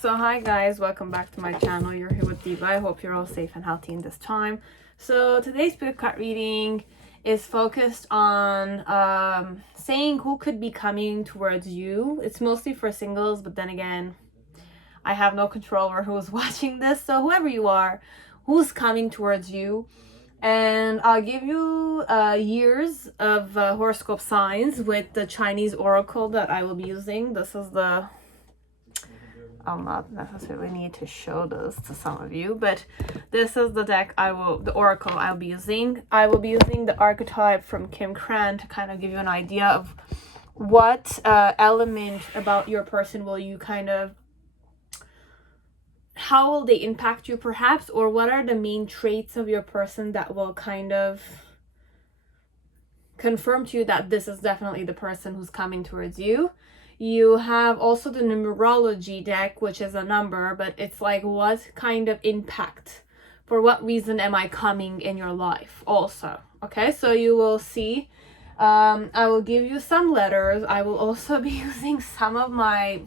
So hi guys, welcome back to my channel. You're here with Diva. I hope you're all safe and healthy in this time. So today's spirit card reading is focused on saying who could be coming towards you. It's mostly for singles, but then again, I have no control over who's watching this. So whoever you are, who's coming towards you. And I'll give you years of horoscope signs with the Chinese oracle that I will be using. This is the... I'll not necessarily need to show this to some of you, but this is the deck the oracle I'll be using. I will be using the archetype from Kim Cran to kind of give you an idea of what element about your person will you kind of, how will they impact you perhaps, or what are the main traits of your person that will kind of confirm to you that this is definitely the person who's coming towards you. You have also the numerology deck, which is a number, but it's like what kind of impact, for what reason am I coming in your life also. Okay, so you will see. I will give you some letters. I will also be using some of my,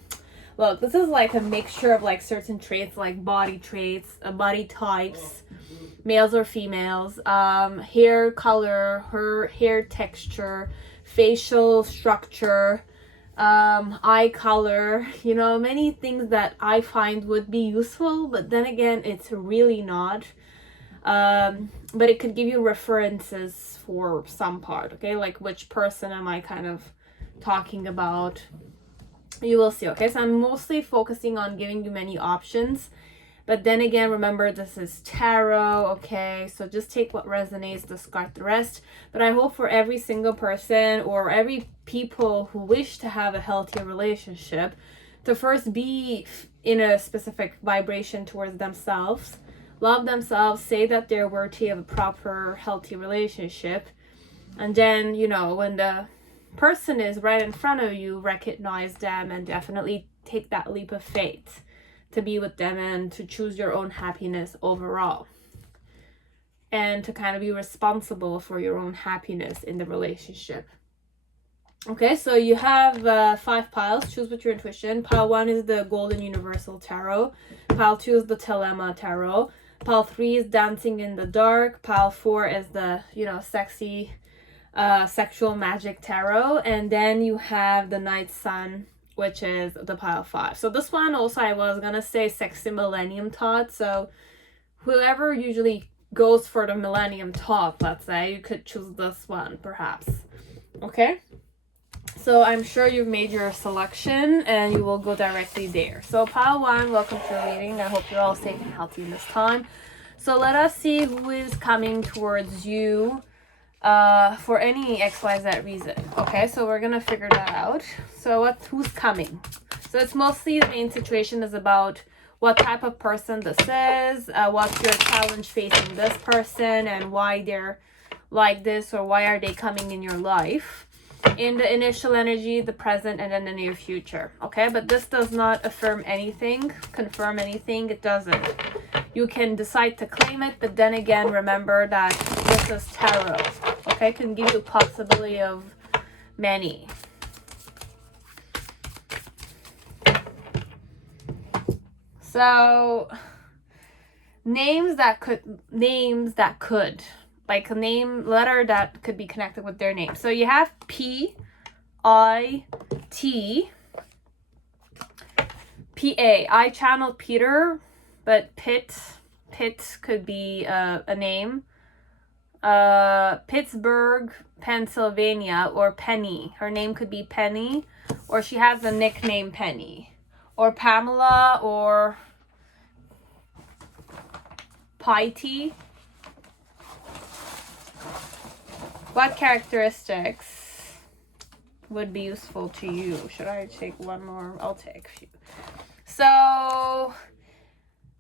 look, this is like a mixture of like certain traits, like body traits, body types, males or females, hair color, her hair texture, facial structure, eye color, you know, many things that I find would be useful, but then again, it's really not. But it could give you references for some part, okay? Like which person am I kind of talking about? You will see, okay? So I'm mostly focusing on giving you many options. But then again, remember, this is tarot, okay? So just take what resonates, discard the rest. But I hope for every single person or every people who wish to have a healthy relationship to first be in a specific vibration towards themselves, love themselves, say that they're worthy of a proper, healthy relationship. And then, you know, when the person is right in front of you, recognize them and definitely take that leap of faith to be with them and to choose your own happiness overall, and to kind of be responsible for your own happiness in the relationship. Okay, so you have 5 piles. Choose with your intuition. Pile 1 is the Golden Universal Tarot. Pile 2 is the Thelema Tarot. Pile 3 is Dancing in the Dark. Pile 4 is the, you know, sexy Sexual Magic Tarot. And then you have the Night Sun, which is the pile 5. So this one also, I was gonna say Sexy Millennium Thought. So whoever usually goes for the Millennium Thought, let's say, you could choose this one perhaps. Okay, so I'm sure you've made your selection and you will go directly there. So pile 1, welcome to your reading. I hope you're all safe and healthy in this time. So let us see who is coming towards you for any XYZ reason. Okay, so we're gonna figure that out. So who's coming? So it's mostly the main situation is about what type of person this is, what's your challenge facing this person, and why they're like this, or why are they coming in your life in the initial energy, the present, and then the near future. Okay, but this does not affirm anything, confirm anything. It doesn't. You can decide to claim it, but then again, remember that this is tarot. Okay, can give you a possibility of many. So names that could, like a name letter that could be connected with their name. So you have P, I, T, P, A. I channeled Peter, but Pitt could be a name. Pittsburgh, Pennsylvania, or Penny. Her name could be Penny, or she has the nickname Penny, or Pamela, or Piety. What characteristics would be useful to you? Should I take one more? I'll take a few. So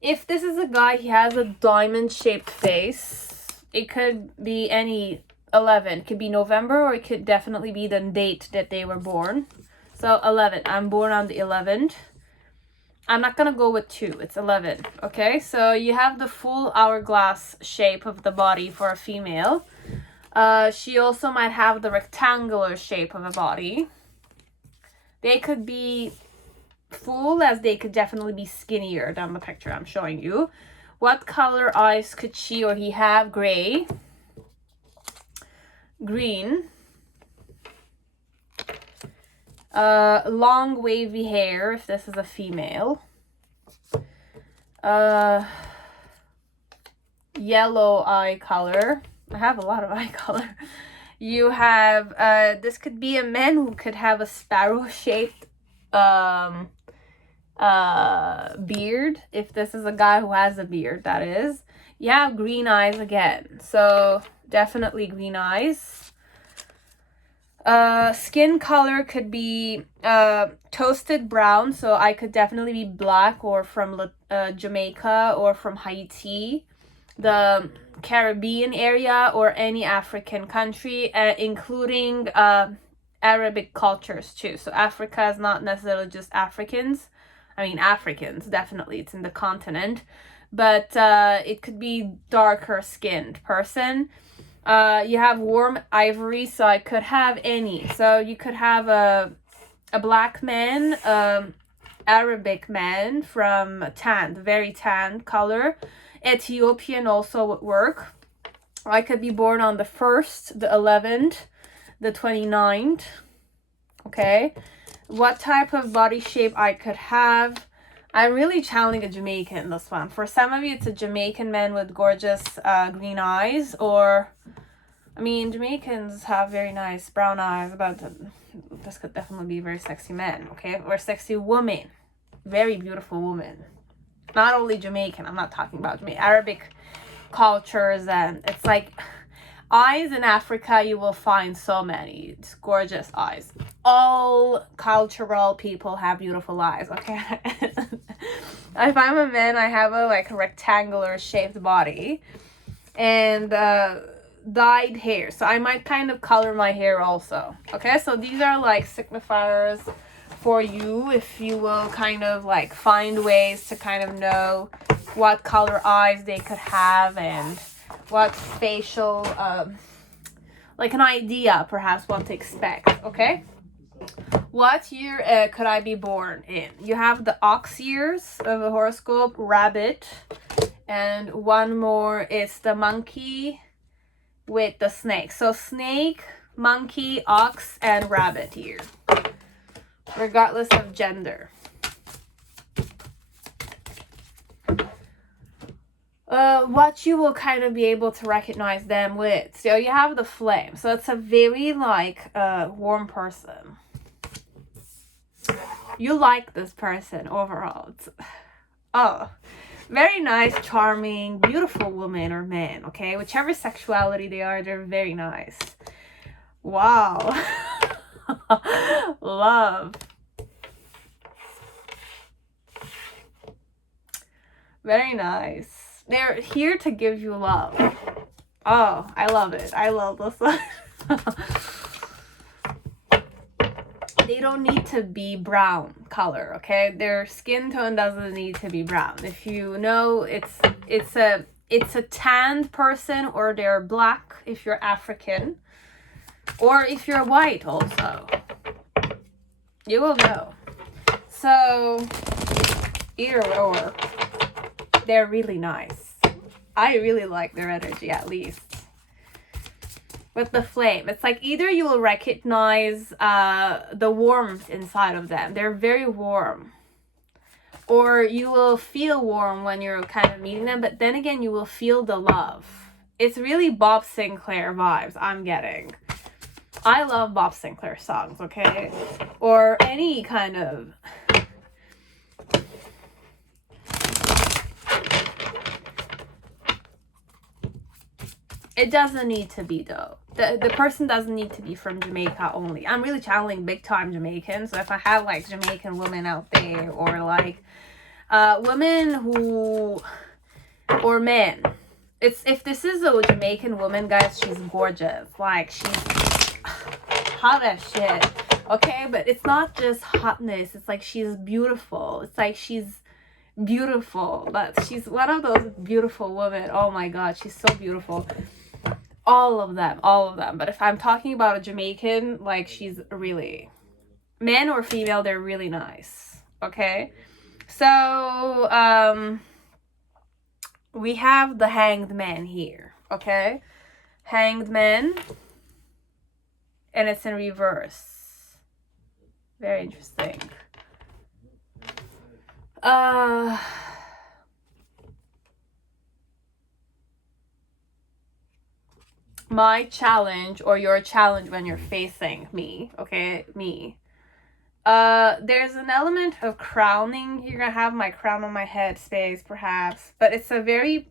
if this is a guy, he has a diamond-shaped face. It could be any 11. It could be November, or it could definitely be the date that they were born. So 11. I'm born on the 11th. I'm not going to go with 2. It's 11. Okay, so you have the full hourglass shape of the body for a female. She also might have the rectangular shape of a body. They could be full, as they could definitely be skinnier than the picture I'm showing you. What color eyes could she or he have? Gray, green, long wavy hair if this is a female, yellow eye color. I have a lot of eye color. You have this could be a man who could have a sparrow shaped beard, if this is a guy who has a beard, that is. You have green eyes again, so definitely green eyes. Skin color could be toasted brown, so I could definitely be black or from Jamaica or from Haiti, the Caribbean area, or any African country, including Arabic cultures too. So Africa is not necessarily just Africans. I mean, Africans, definitely, it's in the continent, but it could be darker skinned person. You have warm ivory, so I could have any. So you could have a black man, Arabic man from tanned, very tanned color. Ethiopian also would work. I could be born on the 1st, the 11th, the 29th. Okay. What type of body shape I could have? I'm really channeling a Jamaican, this one. For some of you, it's a Jamaican man with gorgeous green eyes, or, I mean, Jamaicans have very nice brown eyes, but this could definitely be a very sexy man, okay? Or sexy woman. Very beautiful woman. Not only Jamaican, I'm not talking about Arabic cultures, and it's like eyes in Africa, you will find so many. It's gorgeous eyes. All cultural people have beautiful eyes, okay? If I'm a man, I have a like rectangular shaped body and dyed hair, so I might kind of color my hair also. Okay, so these are like signifiers for you, if you will kind of like find ways to kind of know what color eyes they could have and what facial like an idea perhaps what to expect. Okay, what year could I be born in? You have the ox years of the horoscope, rabbit, and one more is the monkey with the snake. So snake, monkey, ox, and rabbit year, regardless of gender. What you will kind of be able to recognize them with. So you have the flame. So it's a very like warm person. You like this person overall. It's, oh, very nice, charming, beautiful woman or man. Okay, whichever sexuality they are, they're very nice. Wow. Love. Very nice. They're here to give you love. Oh, I love it. I love this one. They don't need to be brown color, okay? Their skin tone doesn't need to be brown. If you know, it's a tanned person, or they're black if you're African, or if you're white also. You will know. So either or, they're really nice. I really like their energy, at least. With the flame, it's like either you will recognize the warmth inside of them. They're very warm. Or you will feel warm when you're kind of meeting them, but then again, you will feel the love. It's really Bob Sinclair vibes I'm getting. I love Bob Sinclair songs, okay? Or any kind of... It doesn't need to be, though. The person doesn't need to be from Jamaica only. I'm really channeling big time Jamaican. So if I have like Jamaican women out there, or like women who, or men. If this is a Jamaican woman, guys, she's gorgeous. Like, she's hot as shit. Okay, but it's not just hotness. It's like she's beautiful. It's like she's beautiful. But she's one of those beautiful women. Oh my god, she's so beautiful. All of them. But if I'm talking about a Jamaican, like, she's really, man or female, they're really nice. okay? So we have the Hanged Man here, okay? Hanged Man, and it's in reverse. Very interesting. My challenge, or your challenge when you're facing me, okay, me. There's an element of crowning. You're gonna have my crown on my head space, perhaps, but it's a very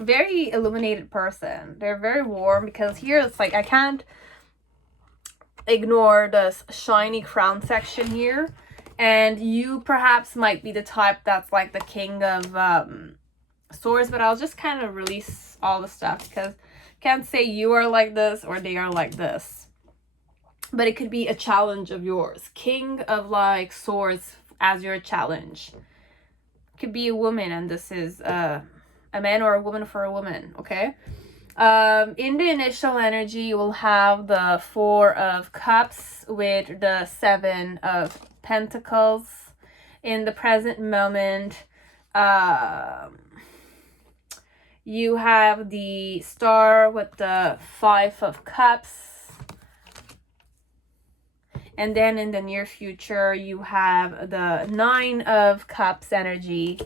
very illuminated person. They're very warm, because here it's like I can't ignore this shiny crown section here, and you perhaps might be the type that's like the king of swords, but I'll just kind of release all the stuff, because I can't say you are like this or they are like this, but it could be a challenge of yours. King of like swords as your challenge. Could be a woman, and this is a man, or a woman for a woman, okay? In the initial energy, you will have the 4 of Cups with the 7 of Pentacles. In the present moment, you have the Star with the 5 of Cups. And then in the near future, you have the 9 of Cups energy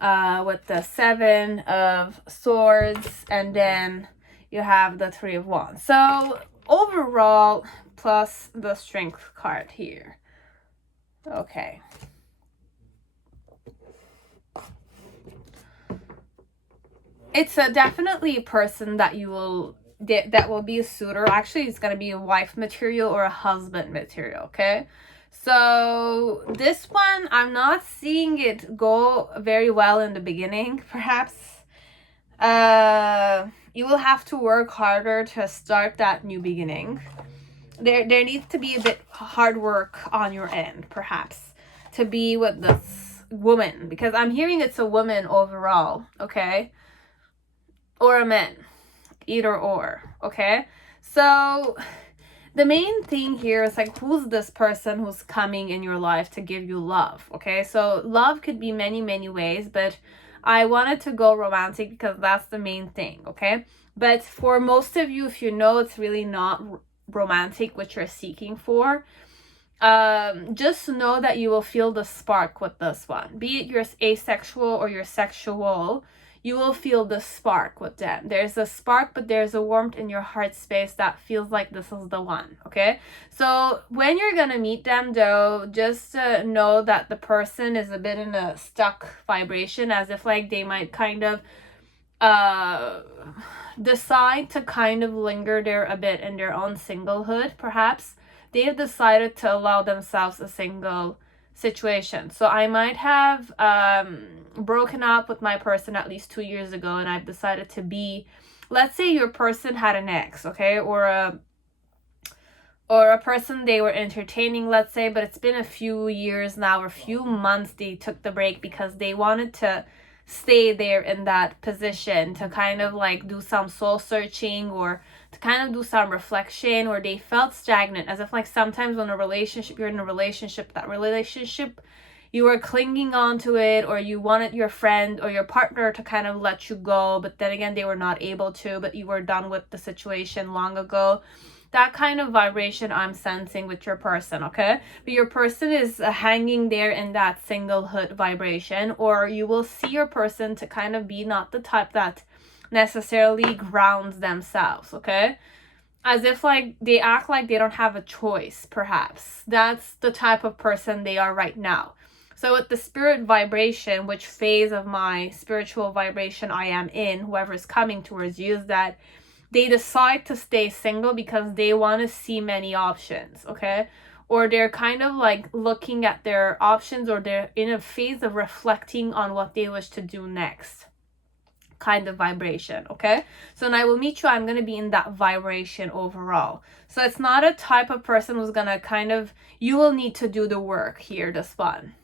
with the 7 of Swords, and then you have the 3 of Wands. So overall, plus the Strength card here. Okay. It's definitely a person that you will... that will be a suitor. Actually, it's going to be a wife material or a husband material, okay? So this one, I'm not seeing it go very well in the beginning, perhaps. You will have to work harder to start that new beginning. There needs to be a bit hard work on your end, perhaps, to be with this woman, because I'm hearing it's a woman overall, okay? Or a man. Either or, okay? So the main thing here is like, who's this person who's coming in your life to give you love, okay? So love could be many ways, but I wanted to go romantic because that's the main thing, okay? But for most of you, if you know it's really not romantic what you're seeking for, just know that you will feel the spark with this one. Be it you're asexual or you're sexual, you will feel the spark with them. There's a spark, but there's a warmth in your heart space that feels like this is the one, okay? So when you're gonna meet them, though, just know that the person is a bit in a stuck vibration, as if like they might kind of decide to kind of linger there a bit in their own singlehood, perhaps. They have decided to allow themselves a single situation. So I might have broken up with my person at least 2 years ago, and I've decided to be, let's say your person had an ex, okay, or a person they were entertaining, let's say, but it's been a few years now, or a few months they took the break because they wanted to stay there in that position to kind of like do some soul searching, or to kind of do some reflection, or they felt stagnant, as if like sometimes when you're in a relationship, that relationship, you were clinging on to it, or you wanted your friend or your partner to kind of let you go, but then again they were not able to, but you were done with the situation long ago. That kind of vibration I'm sensing with your person, okay? But your person is hanging there in that singlehood vibration, or you will see your person to kind of be not the type that necessarily grounds themselves, okay? As if like they act like they don't have a choice, perhaps. That's the type of person they are right now. So with the spirit vibration, which phase of my spiritual vibration I am in, whoever is coming towards you, is that they decide to stay single because they want to see many options, okay? Or they're kind of like looking at their options, or they're in a phase of reflecting on what they wish to do next, kind of vibration, okay? So when I will meet you, I'm going to be in that vibration overall. So it's not a type of person who's going to kind of, you will need to do the work here, this one.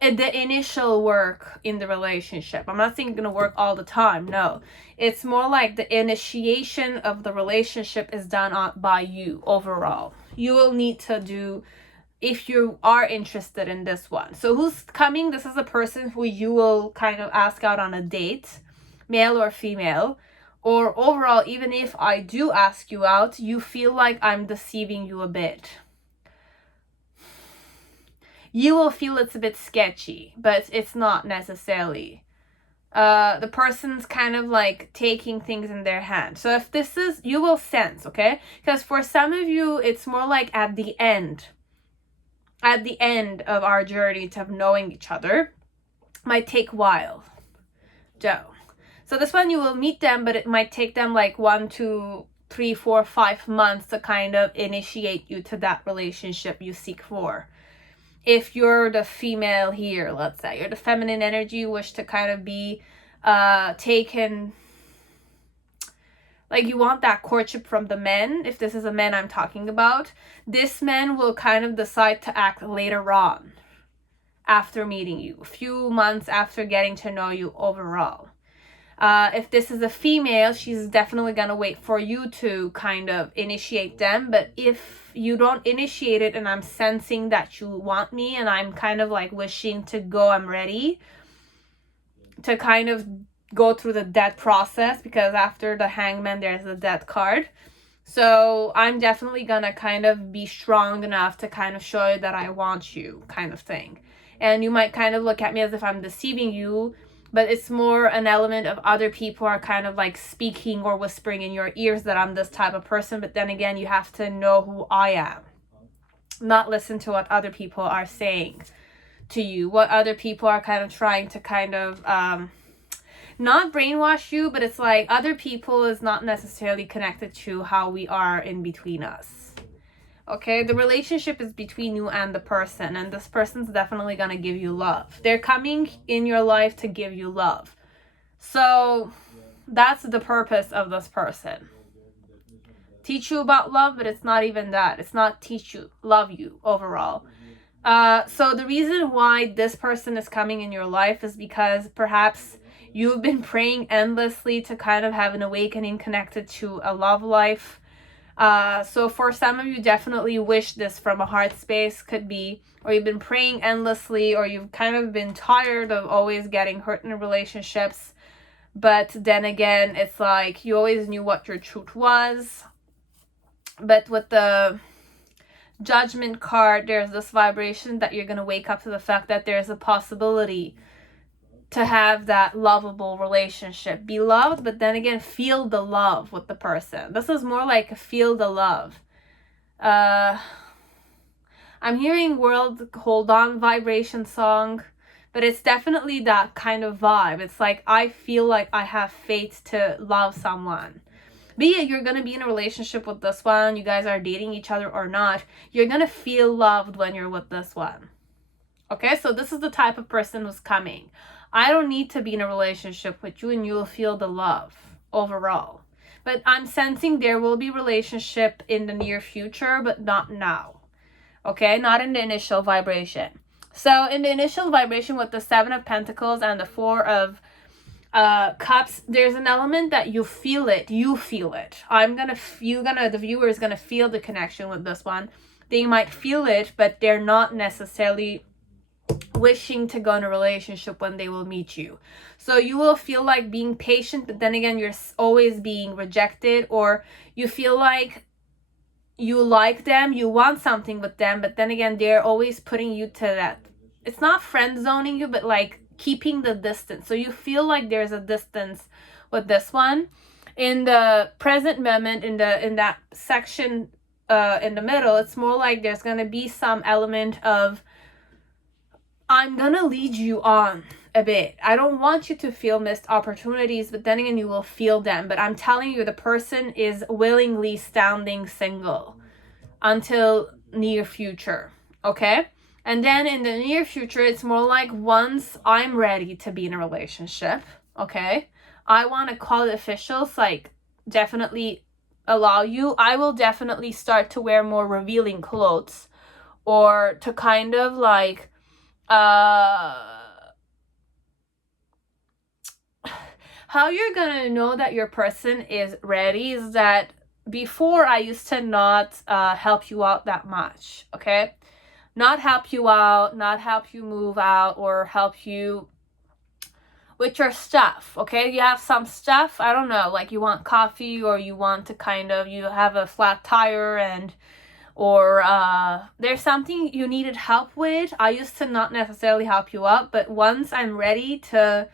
The initial work in the relationship. I'm not saying it's gonna work all the time, no. It's more like the initiation of the relationship is done by you overall, you will need to do if you are interested in this one. So who's coming? This is a person who you will kind of ask out on a date, male or female. Or overall, even if I do ask you out, you feel like I'm deceiving you a bit. You will feel it's a bit sketchy, but it's not necessarily. The person's kind of like taking things in their hand. So if this is, you will sense, okay? Because for some of you, it's more like at the end of our journey to knowing each other. Might take a while. So this one, you will meet them, but it might take them like 1, 2, 3, 4, 5 months to kind of initiate you to that relationship you seek for. If you're the female here, let's say, you're the feminine energy, you wish to kind of be taken, like you want that courtship from the men. If this is a man I'm talking about, this man will kind of decide to act later on after meeting you, a few months after getting to know you overall. If this is a female, she's definitely gonna wait for you to kind of initiate them. But if you don't initiate it and I'm sensing that you want me and I'm kind of like wishing to go, I'm ready to kind of go through the death process, because after the hangman there's the death card. So I'm definitely gonna kind of be strong enough to kind of show you that I want you, kind of thing. And you might kind of look at me as if I'm deceiving you, but it's more an element of other people are kind of like speaking or whispering in your ears that I'm this type of person. But then again, you have to know who I am, not listen to what other people are saying to you, what other people are kind of trying to kind of not brainwash you, but it's like other people is not necessarily connected to how we are in between us. Okay, the relationship is between you and the person, and this person's definitely gonna give you love. They're coming in your life to give you love. So that's the purpose of this person. Teach you about love, but it's not even that. It's not teach you, love you overall. So the reason why this person is coming in your life is because perhaps you've been praying endlessly to kind of have an awakening connected to a love life. So for some of you, definitely wish this from a heart space, could be, or you've been praying endlessly, or you've kind of been tired of always getting hurt in relationships. But then again, it's like you always knew what your truth was. But with the Judgment card, there's this vibration that you're going to wake up to the fact that there's a possibility to have that lovable relationship. Be loved, but then again, feel the love with the person. This is more like feel the love. I'm hearing World Hold On vibration song, but it's definitely that kind of vibe. It's like, I feel like I have faith to love someone. Be it you're going to be in a relationship with this one, you guys are dating each other or not, you're going to feel loved when you're with this one. Okay, so this is the type of person who's coming. I don't need to be in a relationship with you and you'll feel the love overall. But I'm sensing there will be relationship in the near future, but not now. Okay, not in the initial vibration. So in the initial vibration with the 7 of Pentacles and the 4 of Cups, there's an element that you feel it. The viewer is gonna feel the connection with this one. They might feel it, but they're not necessarily wishing to go in a relationship when they will meet you. So you will feel like being patient, but then again, you're always being rejected, or you feel like you like them, you want something with them, but then again, they're always putting you to that. It's not friend zoning you, but like keeping the distance. So you feel like there's a distance with this one. In the present moment, in that section in the middle, it's more like there's gonna be some element of, I'm gonna lead you on a bit. I don't want you to feel missed opportunities, but then again, you will feel them. But I'm telling you, the person is willingly standing single until near future, okay? And then in the near future, it's more like once I'm ready to be in a relationship, okay? I want to call it official, so like definitely allow you. I will definitely start to wear more revealing clothes, or to kind of like how you're gonna know that your person is ready is that before I used to not help you out that much, okay? Not help you out, not help you move out, or help you with your stuff, okay? You have some stuff, I don't know, like you want coffee, or you want to kind of, you have a flat tire, and or there's something you needed help with. I used to not necessarily help you out, but once I'm ready to,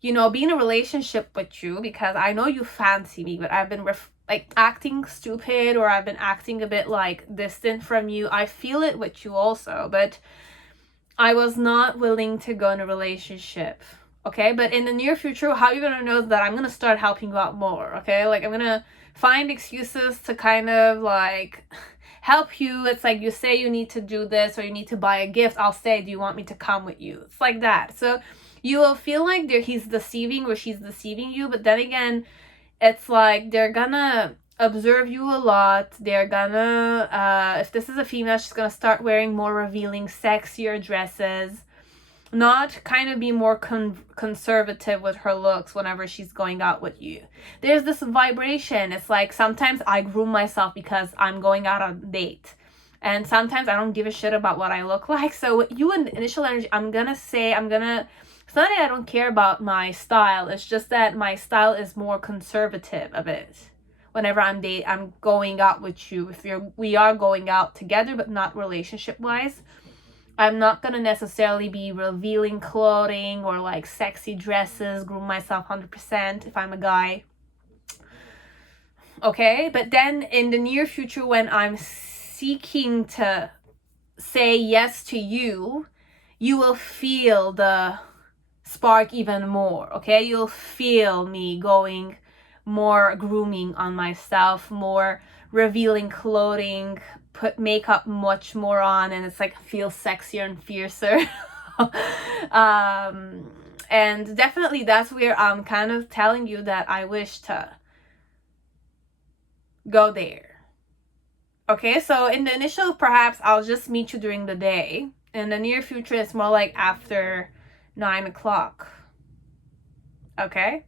you know, be in a relationship with you, because I know you fancy me, but I've been like acting stupid, or I've been acting a bit like distant from you. I feel it with you also, but I was not willing to go in a relationship, okay? But in the near future, how you're gonna know that I'm gonna start helping you out more, okay? Like, I'm gonna find excuses to kind of like help you. It's like you say you need to do this, or you need to buy a gift, I'll say, do you want me to come with you? It's like that. So you will feel like he's deceiving, or she's deceiving you, but then again, it's like they're gonna observe you a lot. They're gonna if this is a female, she's gonna start wearing more revealing, sexier dresses, not kind of be more conservative with her looks whenever she's going out with you. There's this vibration. It's like sometimes I groom myself because I'm going out on a date, and sometimes I don't give a shit about what I look like. So you in initial energy, it's not that I don't care about my style, it's just that my style is more conservative a bit whenever I'm going out with you. If we are going out together but not relationship wise, I'm not gonna necessarily be revealing clothing or like sexy dresses, groom myself 100% if I'm a guy. Okay, but then in the near future, when I'm seeking to say yes to you, you will feel the spark even more, okay? You'll feel me going more grooming on myself, more revealing clothing, put makeup much more on, and it's like feels sexier and fiercer. And definitely that's where I'm kind of telling you that I wish to go there. Okay, so in the initial, perhaps I'll just meet you during the day. In the near future, it's more like after 9 o'clock. Okay,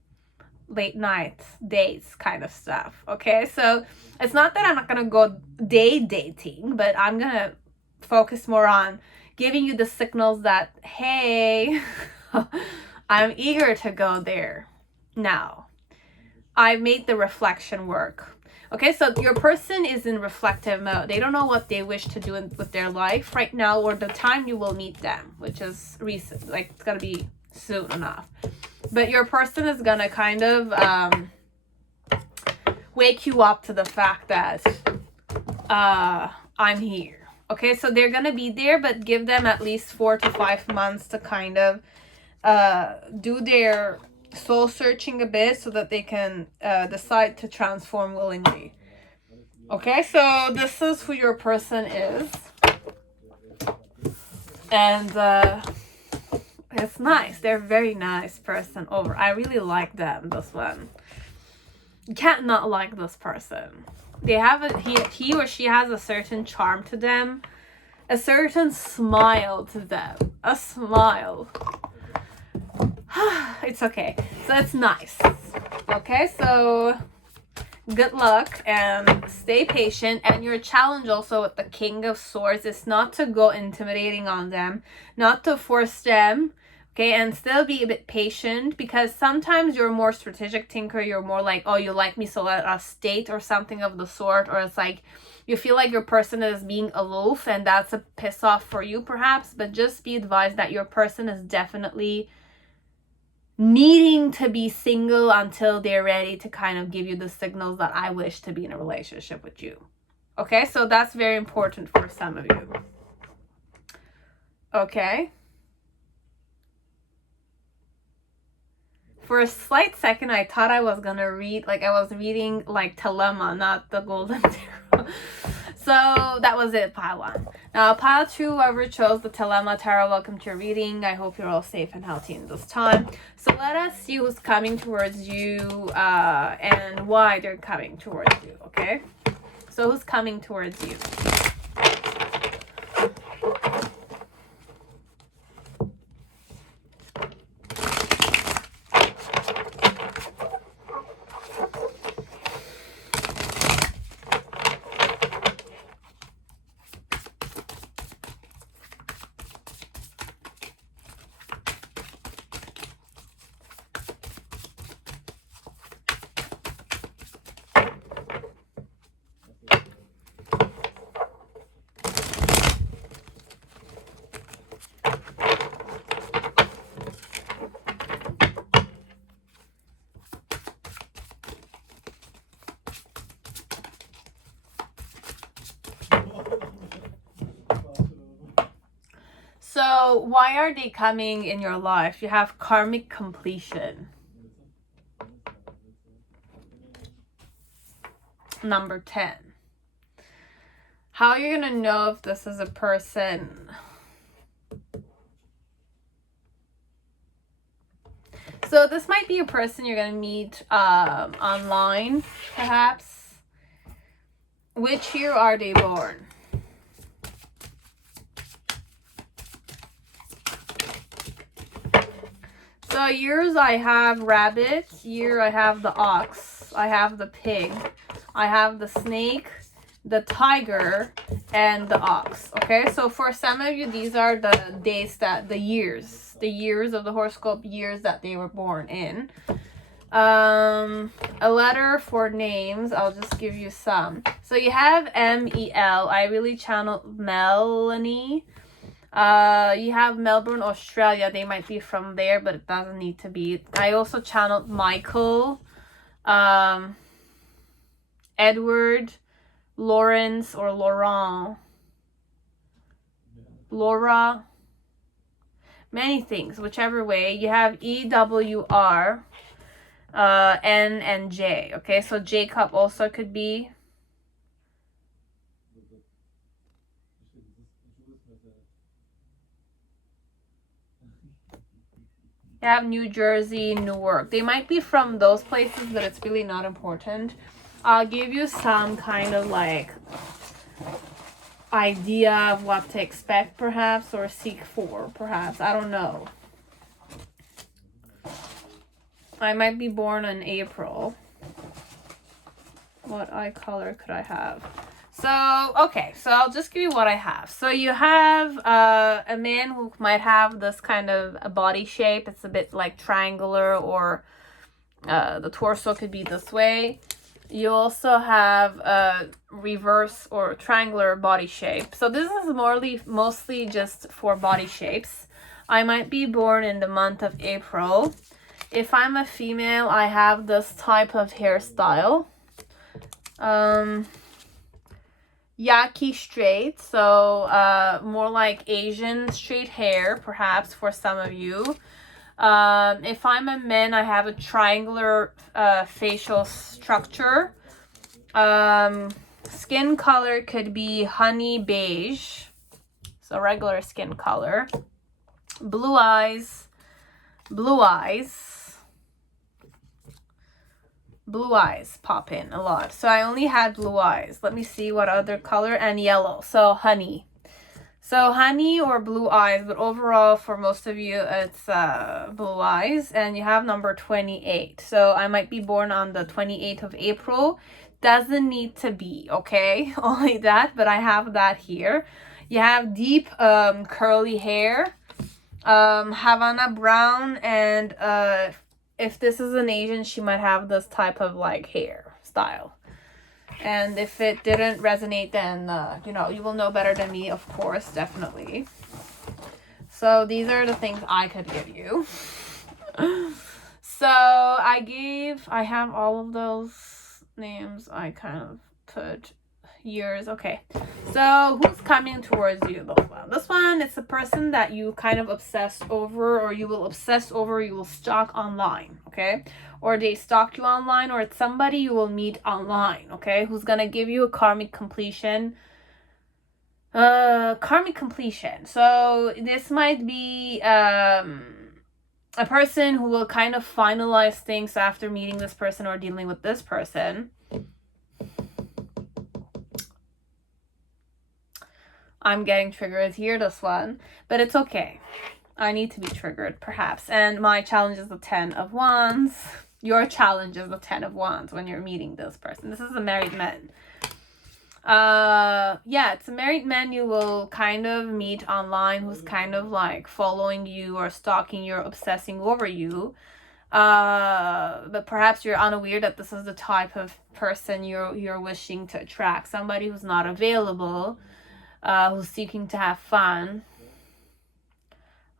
late night dates kind of stuff. Okay, so it's not that I'm not gonna go dating, but I'm gonna focus more on giving you the signals that, hey, I'm eager to go there now. I made the reflection work. Okay, so your person is in reflective mode. They don't know what they wish to do with their life right now, or the time you will meet them, which is recent, like it's gonna be soon enough. But your person is gonna kind of wake you up to the fact that I'm here. Okay, so they're gonna be there, but give them at least 4 to 5 months to kind of do their soul searching a bit, so that they can decide to transform willingly. Okay, so this is who your person is, and it's nice. They're a very nice person over. I really like them, this one. You can't not like this person. They have he or she has a certain charm to them, a certain smile to them, a smile. It's okay. So it's nice. Okay, so good luck and stay patient. And your challenge also with the King of Swords is not to go intimidating on them, not to force them, okay, and still be a bit patient, because sometimes you're a more strategic thinker. You're more like, oh, you like me, so let us date, or something of the sort. Or it's like you feel like your person is being aloof, and that's a piss off for you perhaps. But just be advised that your person is definitely needing to be single until they're ready to kind of give you the signals that I wish to be in a relationship with you. Okay, so that's very important for some of you. Okay. For a slight second, I thought I was gonna read, like I was reading like Thelema, not the Golden Tarot. So that was it, pile 1. Now pile 2, whoever chose the Thelema Tarot, welcome to your reading. I hope you're all safe and healthy in this time. So let us see who's coming towards you and why they're coming towards you, okay? So who's coming towards you? So why are they coming in your life? You have karmic completion. Number 10. How are you going to know if this is a person? So this might be a person you're going to meet online, perhaps. Which year are they born? So years, I have rabbit. Year, I have the ox. I have the pig. I have the snake, the tiger, and the ox. Okay, so for some of you, these are the days that the years of the horoscope years that they were born in. A letter for names, I'll just give you some. So you have M-E-L. I really channeled Melanie. You have Melbourne, Australia. They might be from there, but it doesn't need to be. I also channeled Michael, Edward, Lawrence, or Laurent, Laura, many things, whichever way. You have E-W-R, N, and J. Okay, so Jacob also could be. You have New Jersey, Newark. They might be from those places, but it's really not important. I'll give you some kind of like idea of what to expect, perhaps, or seek for, perhaps. I don't know. I might be born in April. What eye color could I have? So, okay, so I'll just give you what I have. So you have a man who might have this kind of a body shape. It's a bit like triangular, or the torso could be this way. You also have a reverse or triangular body shape. So this is mostly just for body shapes. I might be born in the month of April. If I'm a female, I have this type of hairstyle. Yaki straight, so more like Asian straight hair, perhaps, for some of you. If I'm a man, I have a triangular facial structure. Skin color could be honey beige, so regular skin color. Blue eyes. Blue eyes pop in a lot. So I only had blue eyes. Let me see what other color. And yellow. So honey. So honey or blue eyes. But overall, for most of you, it's blue eyes. And you have number 28. So I might be born on the 28th of April. Doesn't need to be, okay? Only that. But I have that here. You have deep curly hair. Havana brown, and if this is an Asian, she might have this type of like hair style. And if it didn't resonate, then you will know better than me, of course, definitely. So these are the things I could give you. So I have all of those names. I kind of put years. Okay, so who's coming towards you? This one, it's a person that you kind of obsessed over, or you will obsess over, you will stalk online, okay? Or they stalked you online, or it's somebody you will meet online, okay? Who's gonna give you a karmic completion. Karmic completion. So this might be a person who will kind of finalize things after meeting this person or dealing with this person. I'm getting triggered here, this one, but it's okay. I need to be triggered, perhaps. And my challenge is the 10 of Wands. Your challenge is the 10 of Wands when you're meeting this person. This is a married man. Yeah, it's a married man you will kind of meet online, who's kind of like following you or stalking you or obsessing over you. But perhaps you're unaware that this is the type of person you're wishing to attract. Somebody who's not available. Who's seeking to have fun.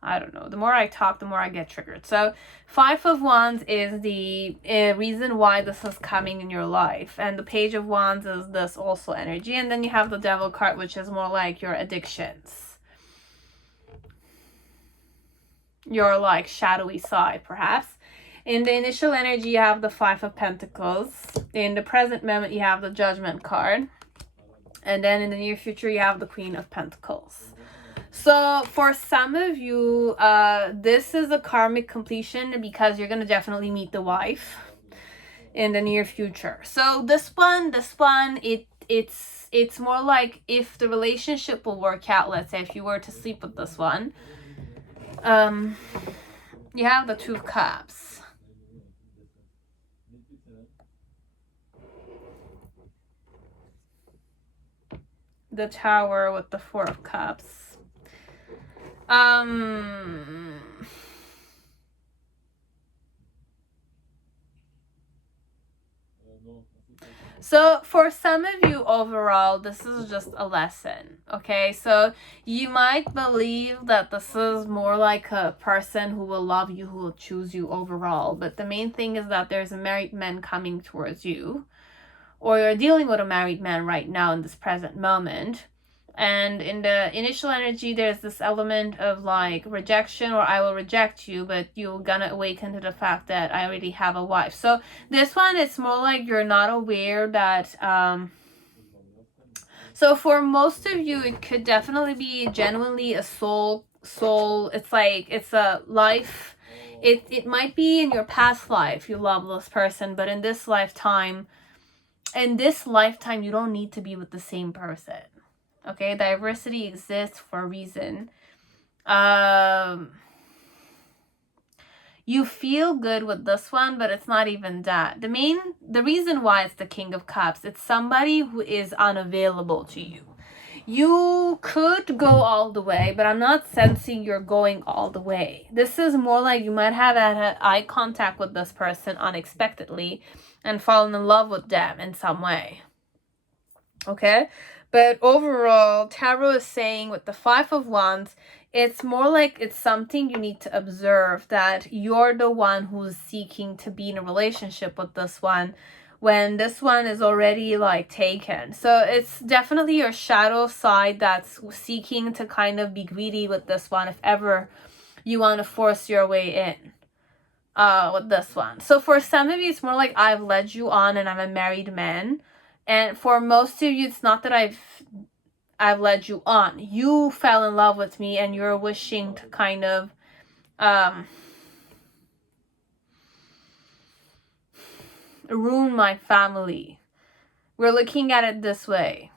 I don't know. The more I talk, the more I get triggered. So 5 of Wands is the reason why this is coming in your life. And the Page of Wands is this also energy. And then you have the Devil card, which is more like your addictions. your like shadowy side perhaps. In the initial energy, you have the Five of Pentacles. In the present moment, you have the Judgment card. And then in the near future, you have the Queen of Pentacles. So for some of you, this is a karmic completion because you're going to definitely meet the wife in the near future. So this one, it's more like if the relationship will work out, let's say if you were to sleep with this one, you have the Two of Cups. The Tower with the Four of Cups. So for some of you overall, this is just a lesson, okay? So you might believe that this is more like a person who will love you, who will choose you overall. But the main thing is that there's a married man coming towards you, or you're dealing with a married man right now in this present moment. And in the initial energy, there's this element of like rejection, or I will reject you, but you're gonna awaken to the fact that I already have a wife. So this one, it's more like you're not aware that so for most of you, it could definitely be genuinely a soul. It's like it's a life. It might be in your past life you love this person, but in this lifetime, you don't need to be with the same person. Okay, diversity exists for a reason. You feel good with this one, but it's not even that. The reason why it's the King of Cups, it's somebody who is unavailable to you. You could go all the way, but I'm not sensing you're going all the way. This is more like you might have had eye contact with this person unexpectedly and fallen in love with them in some way. Okay? But overall, Tarot is saying with the Five of Wands, it's more like it's something you need to observe, that you're the one who's seeking to be in a relationship with this one when this one is already like taken. So it's definitely your shadow side that's seeking to kind of be greedy with this one if ever you want to force your way in with this one. So for some of you, it's more like I've led you on and I'm a married man. And for most of you, it's not that I've led you on. You fell in love with me and you're wishing to kind of ruin my family. We're looking at it this way.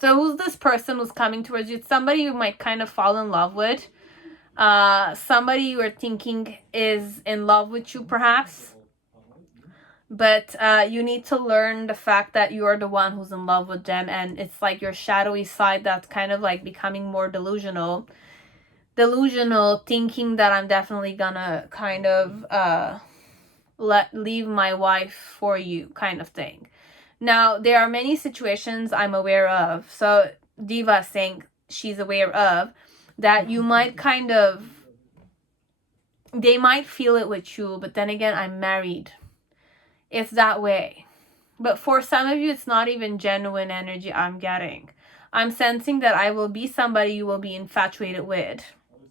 So who's this person who's coming towards you? It's somebody you might kind of fall in love with. Somebody you're thinking is in love with you perhaps. But you need to learn the fact that you're the one who's in love with them, and it's like your shadowy side that's kind of like becoming more delusional, thinking that I'm definitely gonna kind of leave my wife for you kind of thing. Now there are many situations I'm aware of, so Diva is saying she's aware of, that you might kind of, they might feel it with you, but then again, I'm married. It's that way. But for some of you, it's not even genuine energy I'm getting. I'm sensing that I will be somebody you will be infatuated with.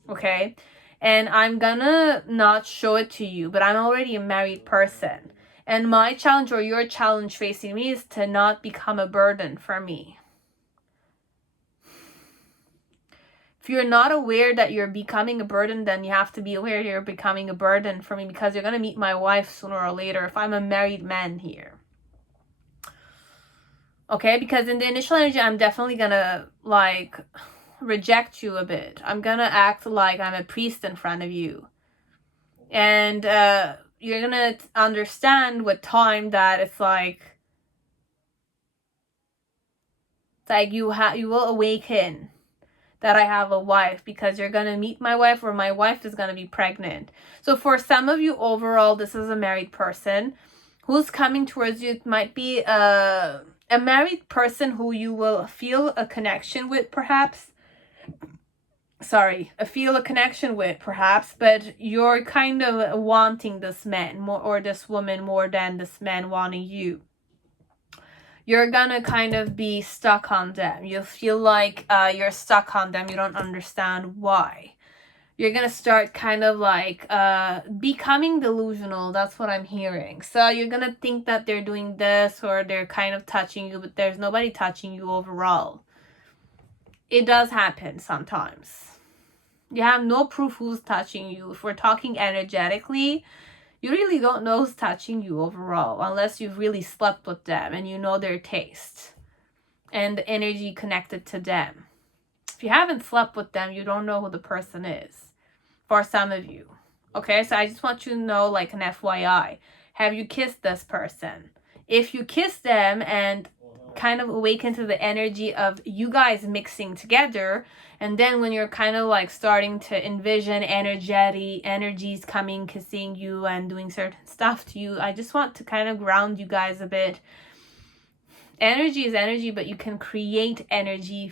Okay? And I'm gonna not show it to you, but I'm already a married person. And my challenge, or your challenge facing me, is to not become a burden for me. If you're not aware that you're becoming a burden, then you have to be aware you're becoming a burden for me, because you're going to meet my wife sooner or later if I'm a married man here. Okay? Because in the initial energy, I'm definitely going to, like, reject you a bit. I'm going to act like I'm a priest in front of you. And you're going to understand with time that it's like you will awaken that I have a wife, because you're going to meet my wife, or my wife is going to be pregnant. So for some of you overall, this is a married person who's coming towards you. It might be a married person who you will feel a connection with perhaps. Feel a connection with perhaps, but you're kind of wanting this man more, or this woman more than this man wanting you. You're gonna kind of be stuck on them. You feel like you're stuck on them. You don't understand why. you're gonna start kind of like becoming delusional. That's what I'm hearing. So you're gonna think that they're doing this or they're kind of touching you, but there's nobody touching you overall. It does happen sometimes. You have no proof who's touching you. If we're talking energetically, you really don't know who's touching you overall unless you've really slept with them and you know their taste and the energy connected to them. If you haven't slept with them, you don't know who the person is. For some of you. Okay, so I just want you to know, like an FYI. Have you kissed this person? If you kiss them and kind of awaken to the energy of you guys mixing together, and then when you're kind of like starting to envision energies coming, kissing you and doing certain stuff to you, I just want to kind of ground you guys a bit. Energy is energy, but you can create energy.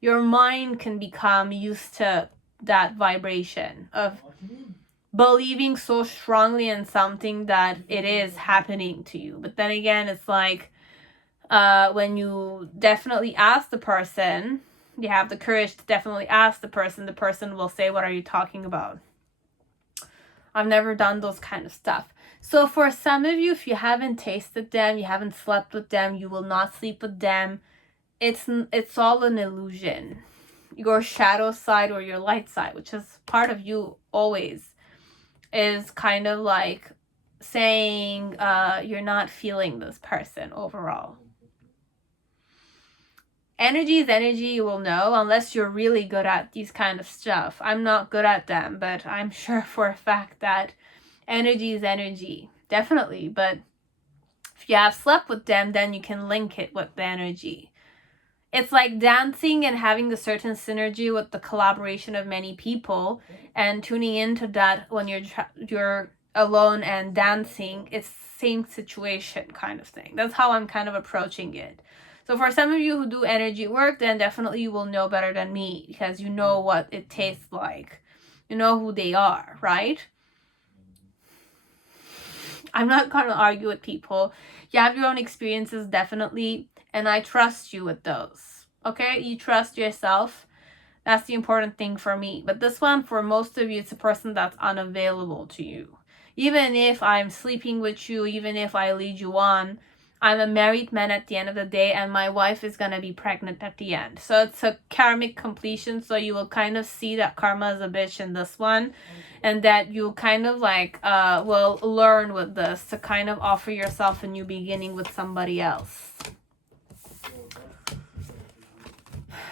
Your mind can become used to that vibration of believing so strongly in something that it is happening to you. But then again, it's like when you definitely ask the person, you have the courage to definitely ask the person will say, what are you talking about? I've never done those kind of stuff. So for some of you, if you haven't tasted them, you haven't slept with them, you will not sleep with them, it's all an illusion. Your shadow side or your light side, which is part of you always, is kind of like saying you're not feeling this person overall. Energy is energy, you will know, unless you're really good at these kind of stuff. I'm not good at them, but I'm sure for a fact that energy is energy. Definitely. But if you have slept with them, then you can link it with the energy. It's like dancing and having the certain synergy with the collaboration of many people and tuning into that when you're alone and dancing. It's same situation kind of thing. That's how I'm kind of approaching it. So for some of you who do energy work, then definitely you will know better than me because you know what it tastes like. You know who they are, right? I'm not going to argue with people. You have your own experiences, definitely. And I trust you with those. Okay? You trust yourself. That's the important thing for me. But this one, for most of you, it's a person that's unavailable to you. Even if I'm sleeping with you, even if I lead you on, I'm a married man at the end of the day, and my wife is going to be pregnant at the end. So it's a karmic completion. So you will kind of see that karma is a bitch in this one. And that you kind of like will learn with this to kind of offer yourself a new beginning with somebody else.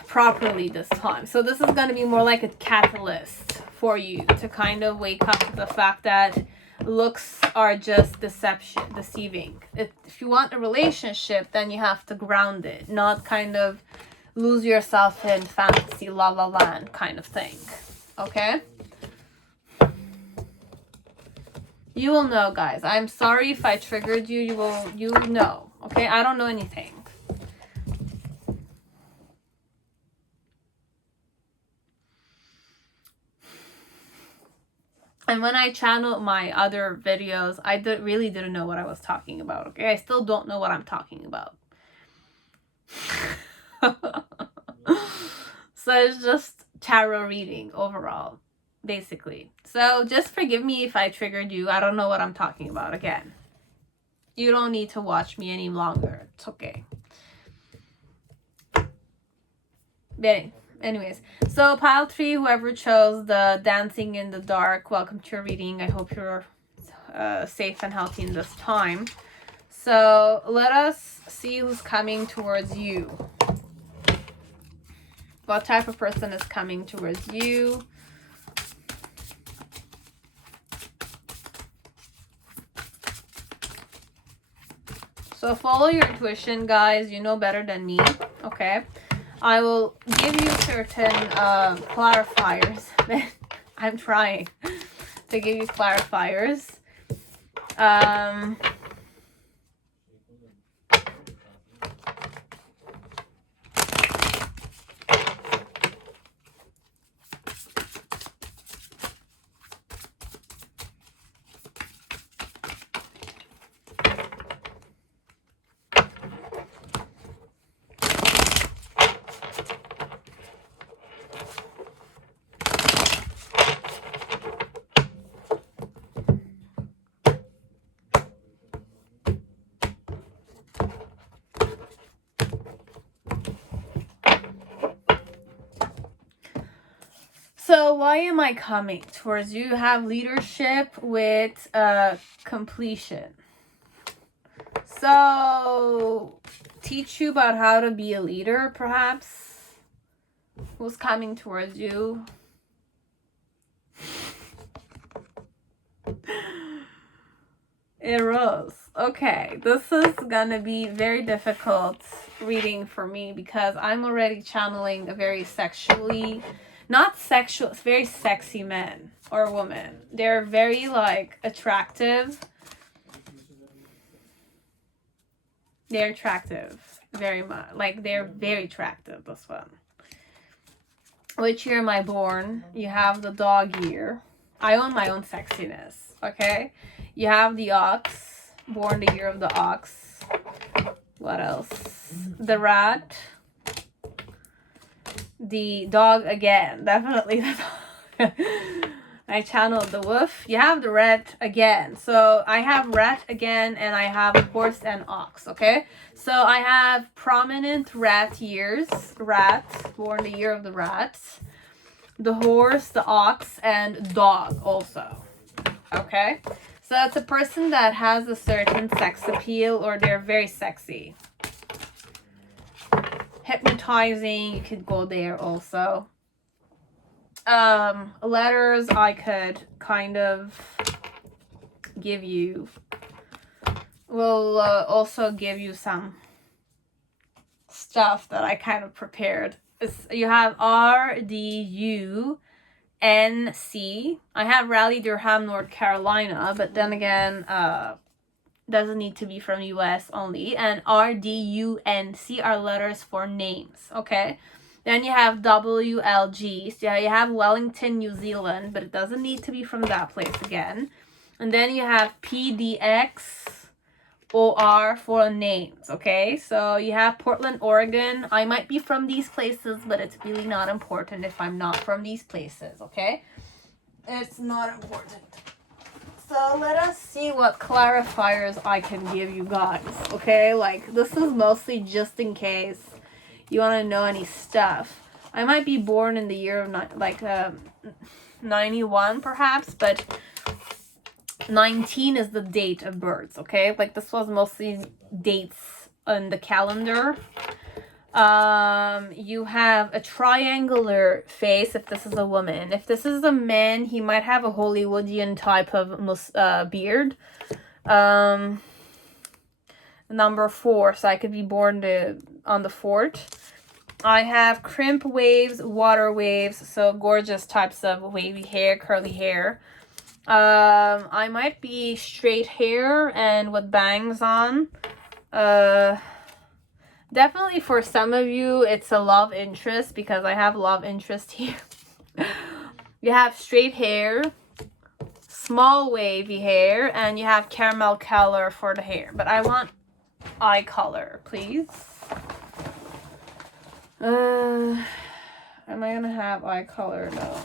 Properly this time. So this is going to be more like a catalyst for you to kind of wake up to the fact that looks are just deceiving. If you want a relationship, then you have to ground it, not kind of lose yourself in fantasy la la land kind of thing. Okay? You will know, guys. I'm sorry if I triggered you. You know. Okay? I don't know anything. And when I channeled my other videos, I really didn't know what I was talking about, okay? I still don't know what I'm talking about. So it's just tarot reading overall, basically. So just forgive me if I triggered you. I don't know what I'm talking about again. You don't need to watch me any longer. It's okay. But anyways, so pile 3, whoever chose the dancing in the dark, welcome to your reading. I hope you're safe and healthy in this time. So let us see who's coming towards you. What type of person is coming towards you? So follow your intuition, guys. You know better than me, okay? I will give you certain clarifiers. I'm trying to give you clarifiers. So why am I coming towards you? You have leadership with completion. So teach you about how to be a leader, perhaps. Who's coming towards you? Eros. Okay, this is gonna be very difficult reading for me because I'm already channeling a very sexually, not sexual, it's very sexy men or women. They're very like attractive. They're attractive very much. Like they're very attractive, this one. Which year am I born? You have the dog year. I own my own sexiness, okay? You have the ox, born the year of the ox. What else? The rat. The dog again, definitely the dog. I channeled the wolf. You have the rat again. So I have rat again and I have horse and ox, okay? So I have prominent rat years. Rat, born the year of the rat. The horse, the ox, and dog also, okay? So it's a person that has a certain sex appeal or they're very sexy. Hypnotizing, you could go there also. Letters I could kind of give you. Will also give you some stuff that I kind of prepared. You have RDUNC. I have Raleigh, Durham, North Carolina, but then again, doesn't need to be from US only. And RDUNC are letters for names, okay? Then you have WLG. So you have Wellington, New Zealand, but it doesn't need to be from that place again. And then you have PDXOR for names, okay? So you have Portland, Oregon. I might be from these places, but it's really not important if I'm not from these places, okay? It's not important. So let us see what clarifiers I can give you guys, okay? Like, this is mostly just in case you want to know any stuff. I might be born in the year of 91 perhaps, but 19 is the date of birth, okay? Like, this was mostly dates on the calendar. You have a triangular face if this is a woman. If this is a man, he might have a Hollywoodian type of beard. Number 4, so I could be born on the 4th. I have crimp waves, water waves, so gorgeous types of wavy hair, curly hair. I might be straight hair and with bangs on. Definitely for some of you, it's a love interest because I have love interest here. You have straight hair, small wavy hair, and you have caramel color for the hair. But I want eye color, please. Am I gonna have eye color? No.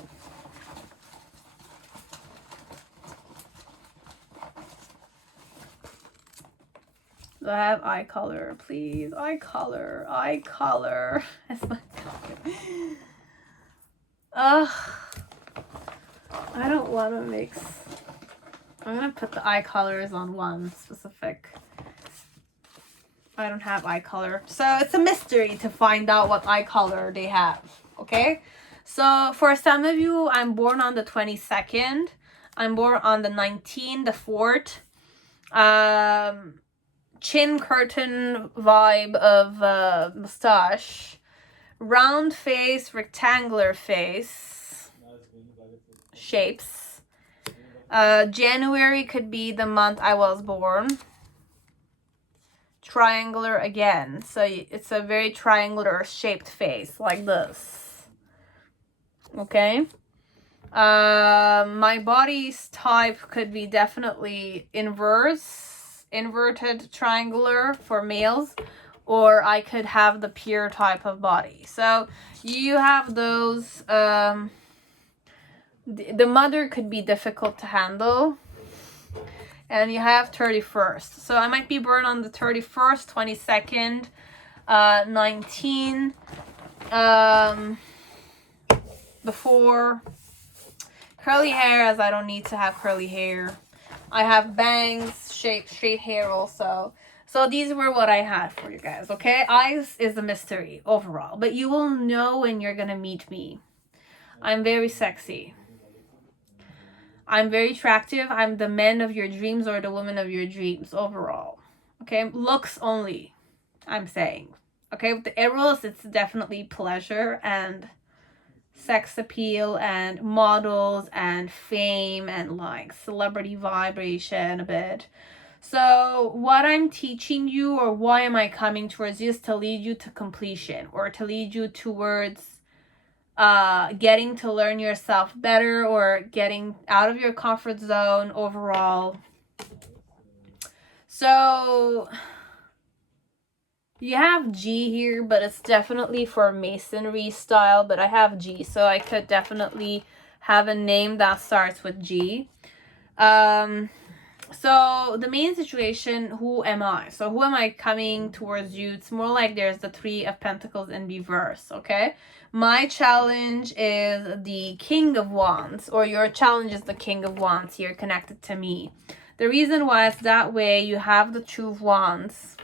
Do I have eye color, please? Eye color, eye color. It's not color. Ugh. I don't want to mix. I'm gonna put the eye colors on one specific. I don't have eye color. So it's a mystery to find out what eye color they have, okay? So for some of you, I'm born on the 22nd. I'm born on the 19th, the 4th. Chin curtain vibe of mustache. Round face, rectangular face. Shapes. January could be the month I was born. Triangular again, so it's a very triangular shaped face like this, okay? My body's type could be definitely inverted triangular for males, or I could have the pure type of body. So you have those. The mother could be difficult to handle. And you have 31st. So I might be born on the 31st, 22nd, 19. before. Curly hair, as I don't need to have curly hair. I have bangs, straight hair also. So these were what I had for you guys, okay? Eyes is a mystery overall, but you will know when you're gonna meet me. I'm very sexy. I'm very attractive. I'm the man of your dreams or the woman of your dreams overall. Okay? Looks only, I'm saying. Okay? With the eros, it's definitely pleasure and sex appeal and models and fame and like celebrity vibration a bit. So what I'm teaching you, or why am I coming towards you, is to lead you to completion, or to lead you towards getting to learn yourself better, or getting out of your comfort zone overall. So you have G here, but it's definitely for masonry style, but I have G, so I could definitely have a name that starts with G. So the main situation, who am I? So who am I coming towards you? It's more like there's the Three of Pentacles in reverse, okay? My challenge is the King of Wands, or your challenge is the King of Wands here connected to me. The reason why it's that way, you have the Two of Wands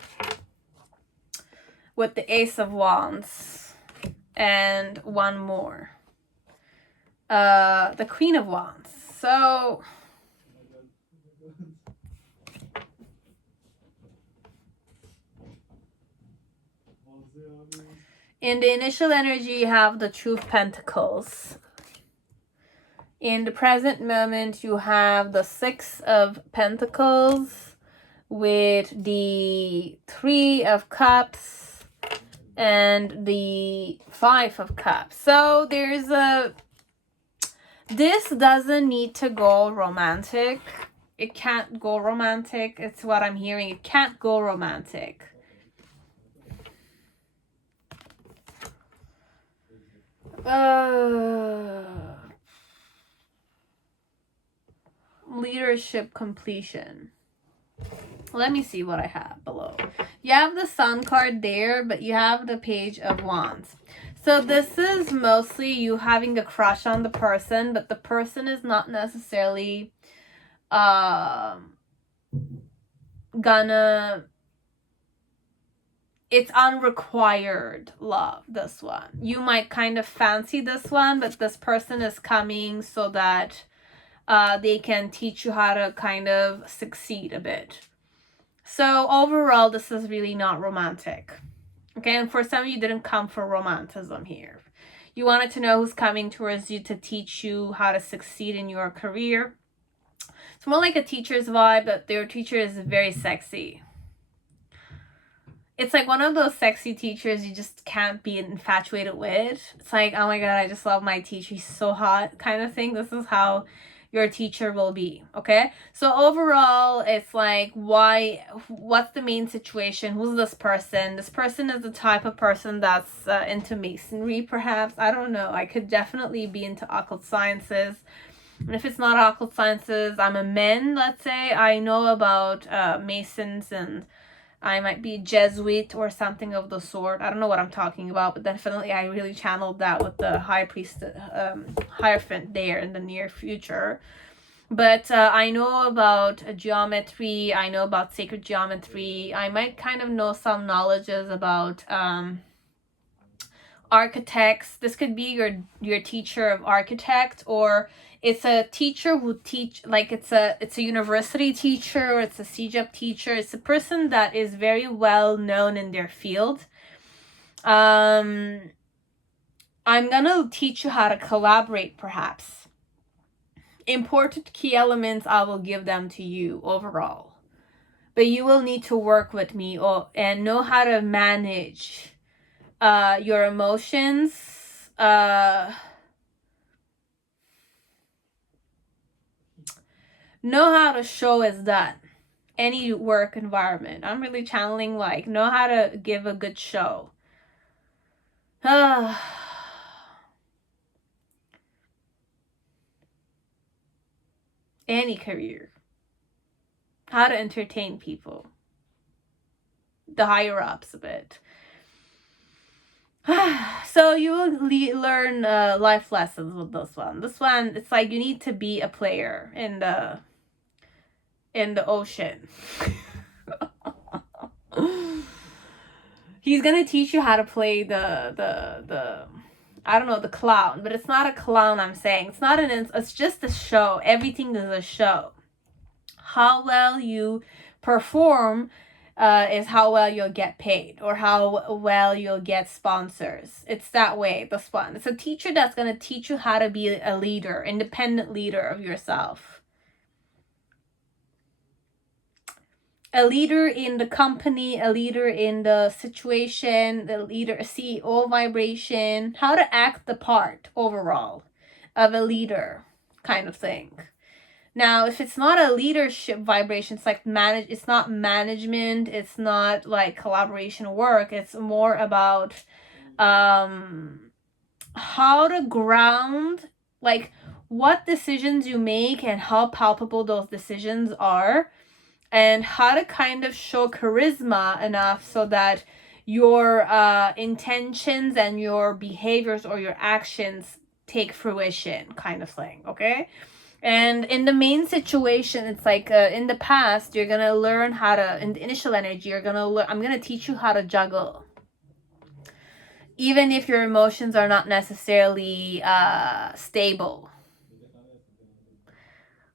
with the Ace of Wands and one more. The Queen of Wands. So in the initial energy, you have the Two of Pentacles. In the present moment, you have the Six of Pentacles with the Three of Cups and the Five of Cups. So there's this doesn't need to go romantic. It can't go romantic. It's what I'm hearing. It can't go romantic. Leadership completion. Let me see what I have below. You have the Sun card there, but you have the Page of Wands. So this is mostly you having a crush on the person, but the person is not necessarily gonna... It's unrequired love, this one. You might kind of fancy this one, but this person is coming so that they can teach you how to kind of succeed a bit. So overall, this is really not romantic. Okay, and for some of you, didn't come for romanticism here. You wanted to know who's coming towards you to teach you how to succeed in your career. It's more like a teacher's vibe, but their teacher is very sexy. It's like one of those sexy teachers you just can't be infatuated with. It's like, oh my god, I just love my teacher, he's so hot kind of thing. This is how your teacher will be, okay? So overall, it's like, what's the main situation? Who's this person? This person is the type of person that's into masonry, perhaps. I don't know. I could definitely be into occult sciences. And if it's not occult sciences, I'm a man, let's say. I know about masons, and I might be Jesuit or something of the sort. I don't know what I'm talking about, but definitely I really channeled that with the High Priest Hierophant there in the near future. But I know about geometry. I know about sacred geometry. I might kind of know some knowledges about architects. This could be your teacher of architect, or it's a teacher who teach, like it's a university teacher, or it's a CJEP teacher. It's a person that is very well known in their field. I'm gonna teach you how to collaborate, perhaps. Important key elements, I will give them to you overall. But you will need to work with me and know how to manage your emotions, know how to show as done any work environment. I'm really channeling like know how to give a good show. Any career. How to entertain people. The higher ups a bit. So you will learn life lessons with this one. This one, it's like you need to be a player in the ocean. He's gonna teach you how to play the I don't know, the clown, but it's not a clown. I'm saying it's not it's just a show. Everything is a show. How well you perform is how well you'll get paid, or how well you'll get sponsors. It's that way. This one, it's a teacher that's going to teach you how to be a leader, independent leader of yourself, a leader in the company, a leader in the situation, a leader, a CEO vibration, how to act the part overall of a leader kind of thing. Now, if it's not a leadership vibration, it's like it's not management, it's not like collaboration work, it's more about how to ground, like what decisions you make and how palpable those decisions are, and how to kind of show charisma enough so that your intentions and your behaviors or your actions take fruition, kind of thing, okay? And in the main situation, it's like in the past, you're gonna learn how to, in the initial energy, you're gonna learn, I'm gonna teach you how to juggle. Even if your emotions are not necessarily stable.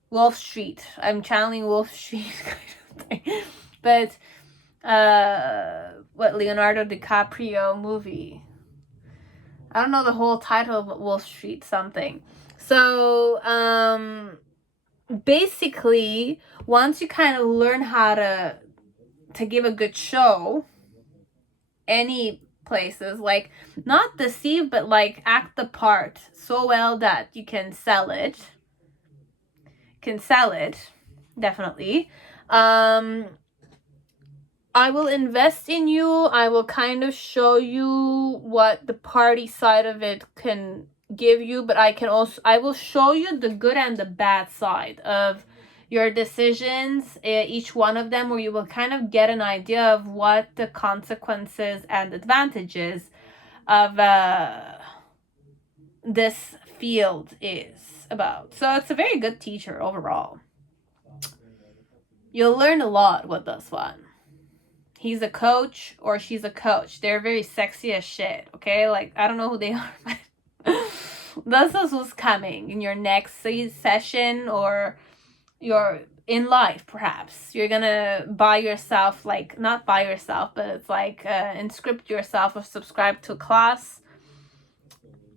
Wolf Street. I'm channeling Wolf Street kind of thing. But what Leonardo DiCaprio movie? I don't know the whole title of Wolf Street something. So basically, once you kind of learn how to give a good show, any places, like not deceive, but like act the part so well that you can sell it. Definitely. I will invest in you. I will kind of show you what the party side of it can give you, but I will show you the good and the bad side of your decisions, each one of them, where you will kind of get an idea of what the consequences and advantages of this field is about. So it's a very good teacher overall. You'll learn a lot with this one. He's a coach or she's a coach. They're very sexy as shit, okay? Like, I don't know who they are, but this is what's coming in your next session, or your in life, perhaps. You're gonna buy yourself, like, not buy yourself, but it's like inscript yourself or subscribe to a class.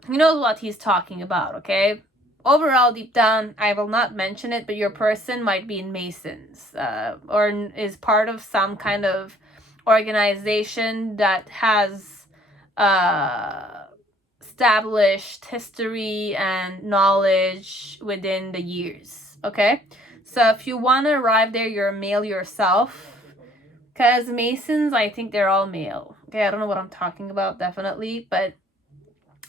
He knows what he's talking about, okay? Overall, deep down, I will not mention it, but your person might be in Masons, or is part of some kind of organization that has established history and knowledge within the years, okay? So if you want to arrive there, you're a male yourself, because Masons, I think they're all male, okay? I don't know what I'm talking about, definitely, but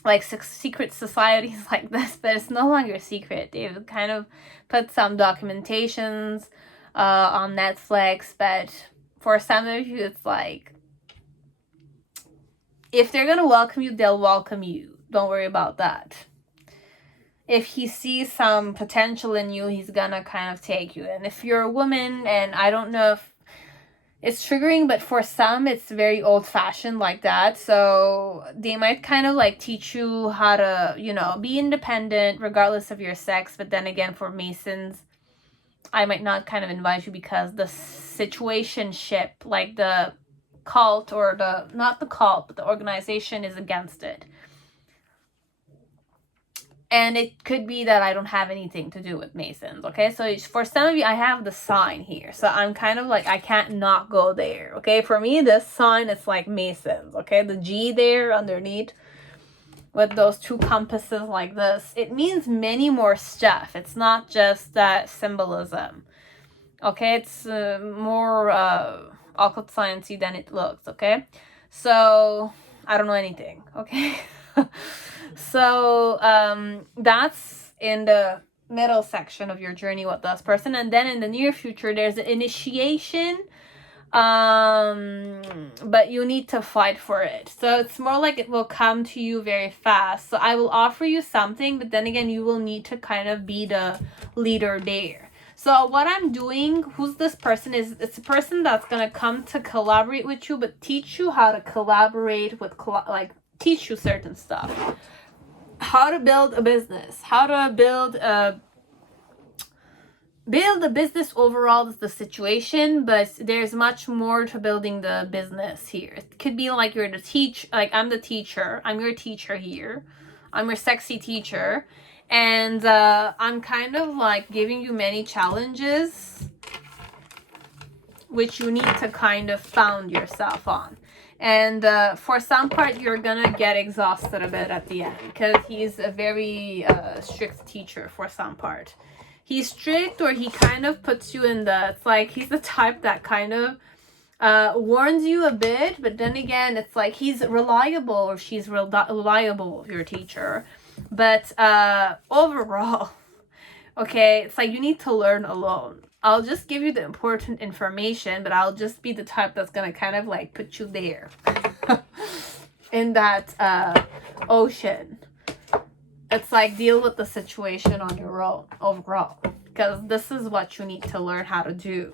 like secret societies like this, but it's no longer secret. They've kind of put some documentations on Netflix, but for some of you, it's like, if they're gonna welcome you, they'll welcome you. Don't worry about that. If he sees some potential in you, he's gonna kind of take you. And if you're a woman, and I don't know if it's triggering, but for some, it's very old-fashioned like that. So they might kind of like teach you how to, you know, be independent regardless of your sex. But then again, for Masons, I might not kind of invite you, because the situationship, like the cult, or the, not the cult, but the organization is against it. And it could be that I don't have anything to do with Masons, okay? So for some of you, I have the sign here. So I'm kind of like, I can't not go there, okay? For me, this sign is like Masons, okay? The G there underneath with those two compasses like this. It means many more stuff. It's not just that symbolism, okay? It's more occult sciencey than it looks, okay? So I don't know anything, okay? So that's in the middle section of your journey with this person. And then in the near future, there's an initiation but you need to fight for it. So it's more like it will come to you very fast. So I will offer you something, but then again, you will need to kind of be the leader there. So what I'm doing, who's this person is, it's a person that's gonna come to collaborate with you, but teach you how to collaborate with, like, teach you certain stuff. How to build a business, how to build a business overall is the situation, but there's much more to building the business here. It could be like you're the like I'm the teacher, I'm your teacher here, I'm your sexy teacher, and I'm kind of like giving you many challenges which you need to kind of found yourself on. And for some part you're gonna get exhausted a bit at the end, because he's a very strict teacher for some part. He's strict, or he kind of puts you in the, it's like he's the type that kind of warns you a bit, but then again, it's like he's reliable, or she's reliable, your teacher. But overall, okay, it's like you need to learn alone. I'll just give you the important information, but I'll just be the type that's gonna kind of like put you there in that ocean. It's like deal with the situation on your own overall, because this is what you need to learn how to do.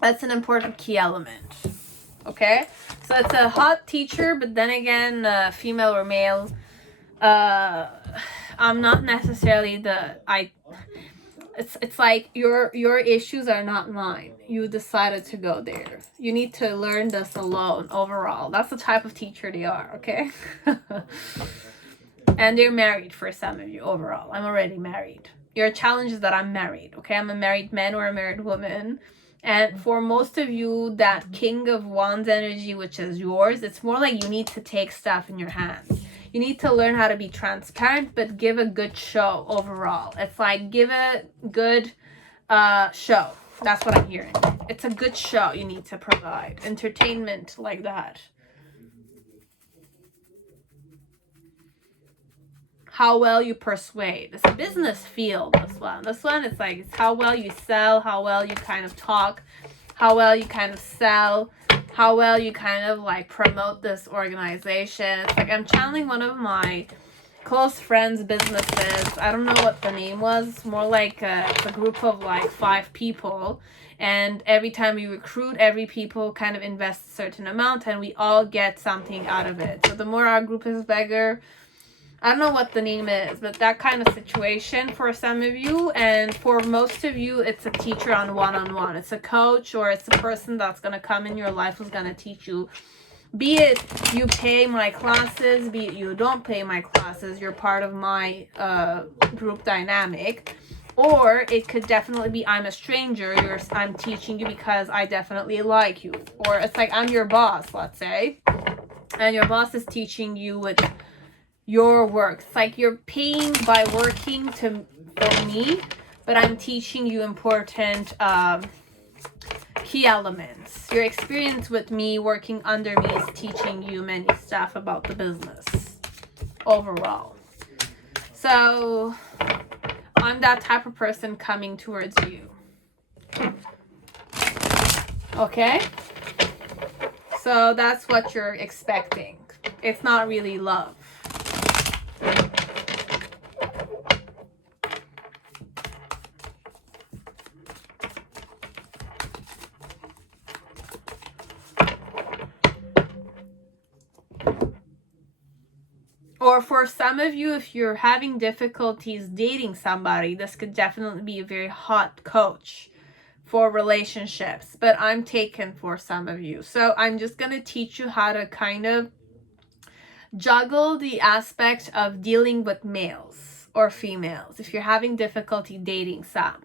That's an important key element. Okay, so it's a hot teacher, but then again, female or male, I'm not necessarily it's like your issues are not mine. You decided to go there. You need to learn this alone overall. That's the type of teacher they are, okay? And they're married for some of you overall. I'm already married. Your challenge is that I'm married, okay? I'm a married man or a married woman. And for most of you, that King of Wands energy, which is yours, it's more like you need to take stuff in your hands. You need to learn how to be transparent, but give a good show overall. It's like give a good show. That's what I'm hearing. It's a good show you need to provide. Entertainment like that. How well you persuade. It's a business field, this one. This one, it's like, it's how well you sell, how well you kind of talk, how well you kind of sell, how well you kind of like promote this organization. It's like I'm channeling one of my close friends' businesses. I don't know what the name was. More like it's a group of like 5 people. And every time we recruit, every people kind of invest a certain amount, and we all get something out of it. So the more our group is bigger, I don't know what the name is, but that kind of situation for some of you. And for most of you, it's a teacher on one-on-one. It's a coach, or it's a person that's going to come in your life who's going to teach you. Be it you pay my classes, be it you don't pay my classes, you're part of my group dynamic. Or it could definitely be I'm a stranger, I'm teaching you because I definitely like you. Or it's like I'm your boss, let's say. And your boss is teaching you with your work. It's like you're paying by working for me, but I'm teaching you important key elements. Your experience with me working under me is teaching you many stuff about the business overall. So I'm that type of person coming towards you. Okay? So that's what you're expecting. It's not really love. Or for some of you, if you're having difficulties dating somebody, this could definitely be a very hot coach for relationships. But I'm taken for some of you. So I'm just going to teach you how to kind of juggle the aspect of dealing with males or females if you're having difficulty dating some.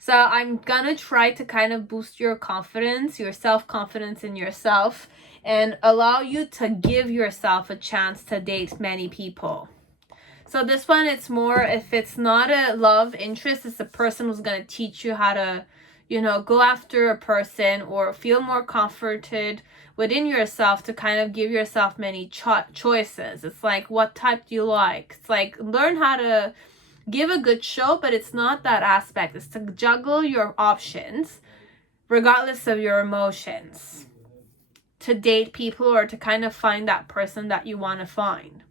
So I'm going to try to kind of boost your confidence, your self-confidence in yourself, and allow you to give yourself a chance to date many people. So this one, it's more, if it's not a love interest, it's a person who's going to teach you how to, go after a person or feel more comforted within yourself to kind of give yourself many choices. It's like, what type do you like? It's like, learn how to give a good show, but it's not that aspect. It's to juggle your options regardless of your emotions, to date people or to kind of find that person that you want to find.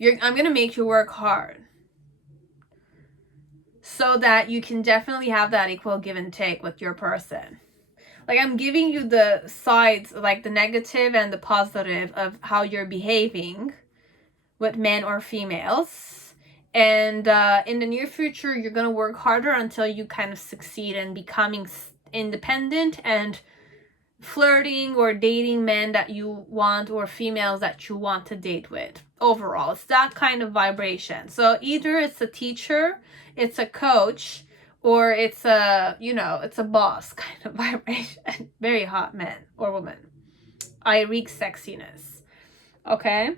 I'm going to make you work hard so that you can definitely have that equal give and take with your person. Like, I'm giving you the sides, like the negative and the positive of how you're behaving with men or females. And in the near future, you're going to work harder until you kind of succeed in becoming independent and flirting or dating men that you want or females that you want to date with. Overall, it's that kind of vibration. So either it's a teacher, it's a coach, or it's a, it's a boss kind of vibration. Very hot man or woman. I reek sexiness. Okay?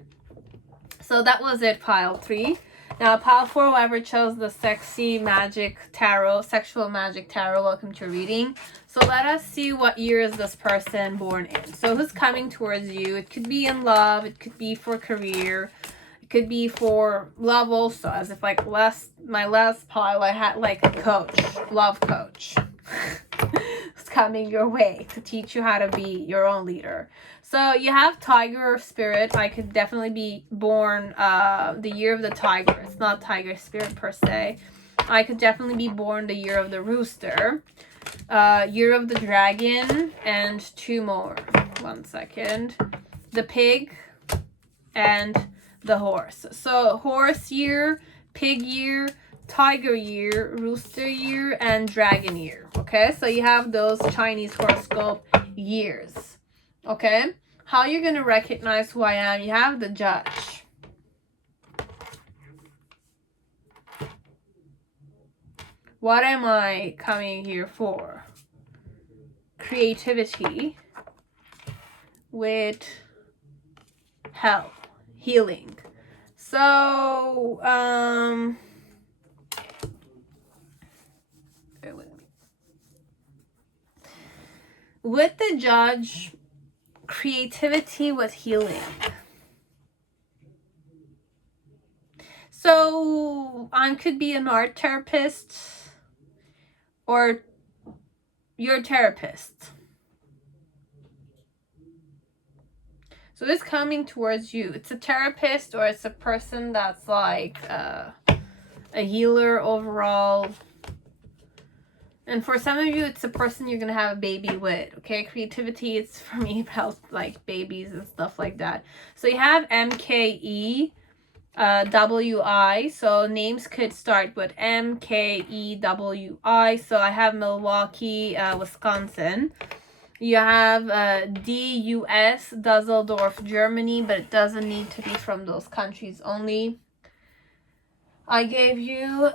So that was it, pile 3. Now, pile 4, whoever chose the sexy magic tarot, sexual magic tarot, welcome to reading. So let us see what year is this person born in. So who's coming towards you? It could be in love. It could be for career. It could be for love also. As if like my last pile, I had like a coach, love coach. It's coming your way to teach you how to be your own leader. So you have tiger spirit. I could definitely be born the year of the tiger. It's not tiger spirit per se. I could definitely be born the year of the rooster, year of the dragon, and 2 more. 1 second. The pig and the horse. So horse year, pig year, tiger year, rooster year, and dragon year. Okay, so you have those Chinese horoscope years. Okay, how you're going to recognize who I am? You have the judge. What am I coming here for? Creativity with help, healing. So, bear with me. With the judge, creativity with healing. So I could be an art therapist or you're a therapist. So it's coming towards you. It's a therapist or it's a person that's like a healer overall. And for some of you, it's a person you're going to have a baby with, okay? Creativity, it's for me about like babies and stuff like that. So you have MKE, WI. So names could start with MKEWI. So I have Milwaukee, Wisconsin. You have DUS, Dusseldorf, Germany, but it doesn't need to be from those countries only. I gave you...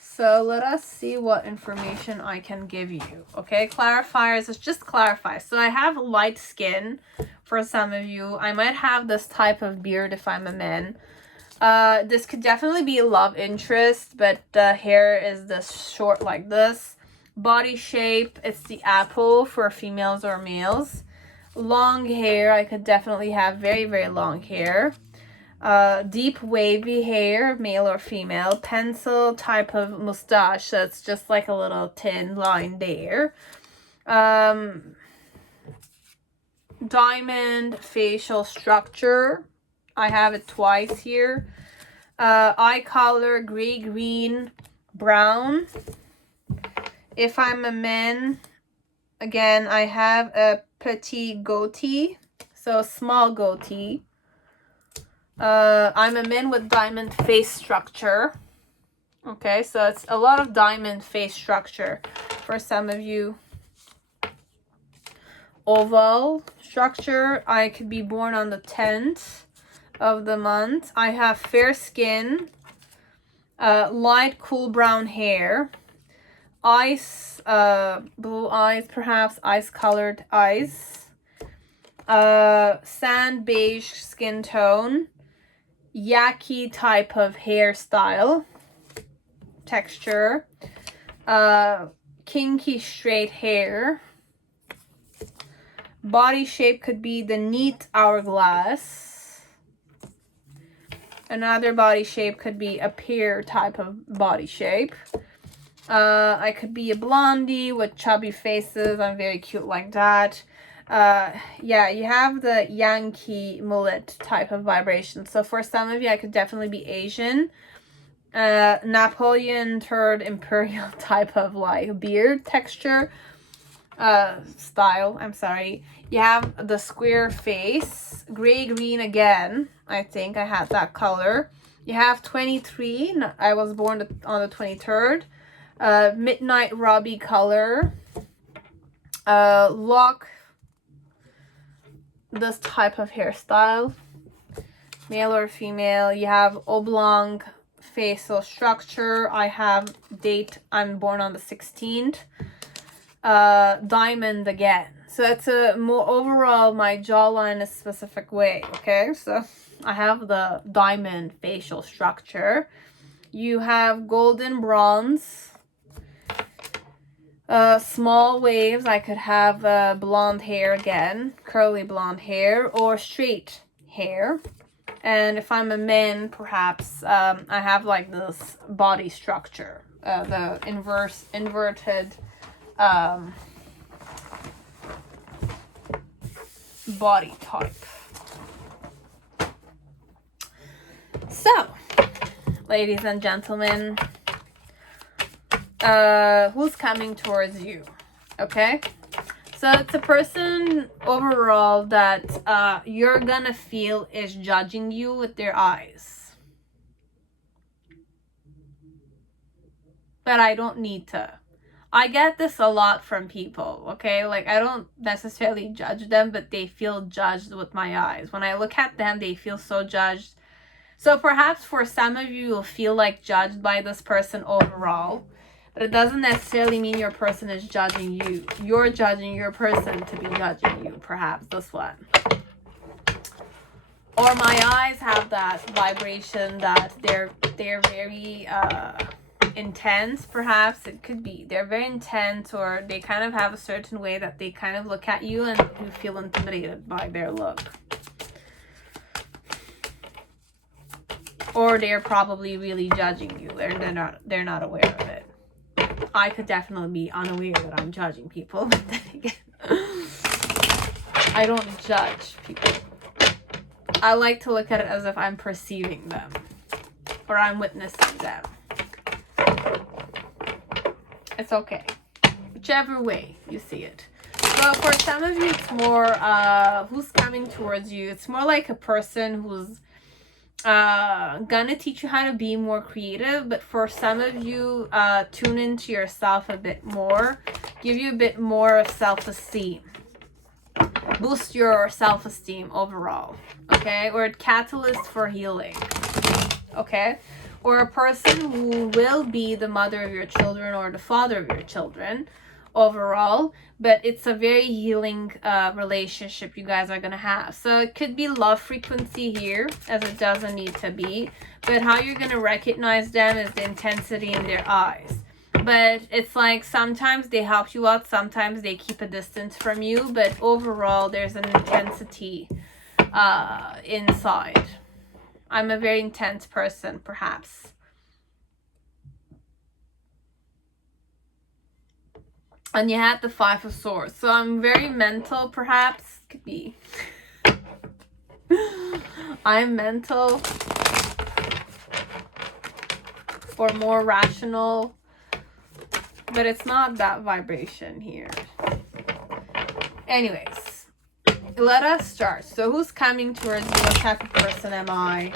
So let us see what information I can give you. Okay, clarifiers, it's just clarify. So I have light skin for some of you. I might have this type of beard if I'm a man. This could definitely be a love interest, but the hair is this short like this. Body shape, it's the apple for females or males. Long hair, I could definitely have very, very long hair. Deep wavy hair, male or female. Pencil type of mustache, that's just like a little thin line there. Diamond facial structure, I have it twice here. Eye color, gray, green, brown. If I'm a man, again, I have a petit goatee, so small goatee. I'm a man with diamond face structure. Okay, so it's a lot of diamond face structure for some of you. Oval structure, I could be born on the 10th of the month. I have fair skin, light cool brown hair, ice, blue eyes, perhaps ice colored eyes, sand beige skin tone, yaki type of hairstyle, texture, kinky straight hair. Body shape could be the neat hourglass. Another body shape could be a pear type of body shape. I could be a blondie with chubby faces. I'm very cute like that. Yeah, you have the Yankee mullet type of vibration. So for some of you, I could definitely be Asian. Napoleon III imperial type of like beard texture. Style, I'm sorry. You have the square face, gray green again. I think I had that color. You have 23. I was born on the 23rd. Midnight Robbie color. Lock this type of hairstyle, male or female. You have oblong facial structure. I have date, I'm born on the 16th. Diamond again. So it's a more overall, my jawline is a specific way. Okay, so I have the diamond facial structure. You have golden bronze. Small waves. I could have blonde hair again, curly blonde hair, or straight hair. And if I'm a man, perhaps I have like this body structure, the inverted body type. So, ladies and gentlemen, who's coming towards you? Okay, so it's a person overall that you're gonna feel is judging you with their eyes, but I don't need to. I get this a lot from people, okay? Like, I don't necessarily judge them, but they feel judged with my eyes. When I look at them, they feel so judged. So perhaps for some of you, you'll feel like judged by this person overall. But it doesn't necessarily mean your person is judging you. You're judging your person to be judging you. Perhaps this one. Or my eyes have that vibration that they're very intense. Perhaps it could be they're very intense, or they kind of have a certain way that they kind of look at you and you feel intimidated by their look. Or they're probably really judging you. They're not aware of it. I could definitely be unaware that I'm judging people, but then again, I don't judge people. I like to look at it as if I'm perceiving them or I'm witnessing them. It's okay, whichever way you see it. So for some of you, it's more who's coming towards you. It's more like a person who's gonna teach you how to be more creative, but for some of you, tune into yourself a bit more, give you a bit more of self-esteem, boost your self-esteem overall, okay? Or a catalyst for healing, okay? Or a person who will be the mother of your children or the father of your children overall, but it's a very healing relationship you guys are gonna have. So it could be love frequency here, as it doesn't need to be, but how you're gonna recognize them is the intensity in their eyes. But it's like sometimes they help you out, sometimes they keep a distance from you, but overall there's an intensity inside. I'm a very intense person, perhaps. And you had the Five of Swords. So I'm very mental, perhaps. Could be. I'm mental. Or more rational. But it's not that vibration here. Anyways. Let us start. So who's coming towards you? What type of person am I?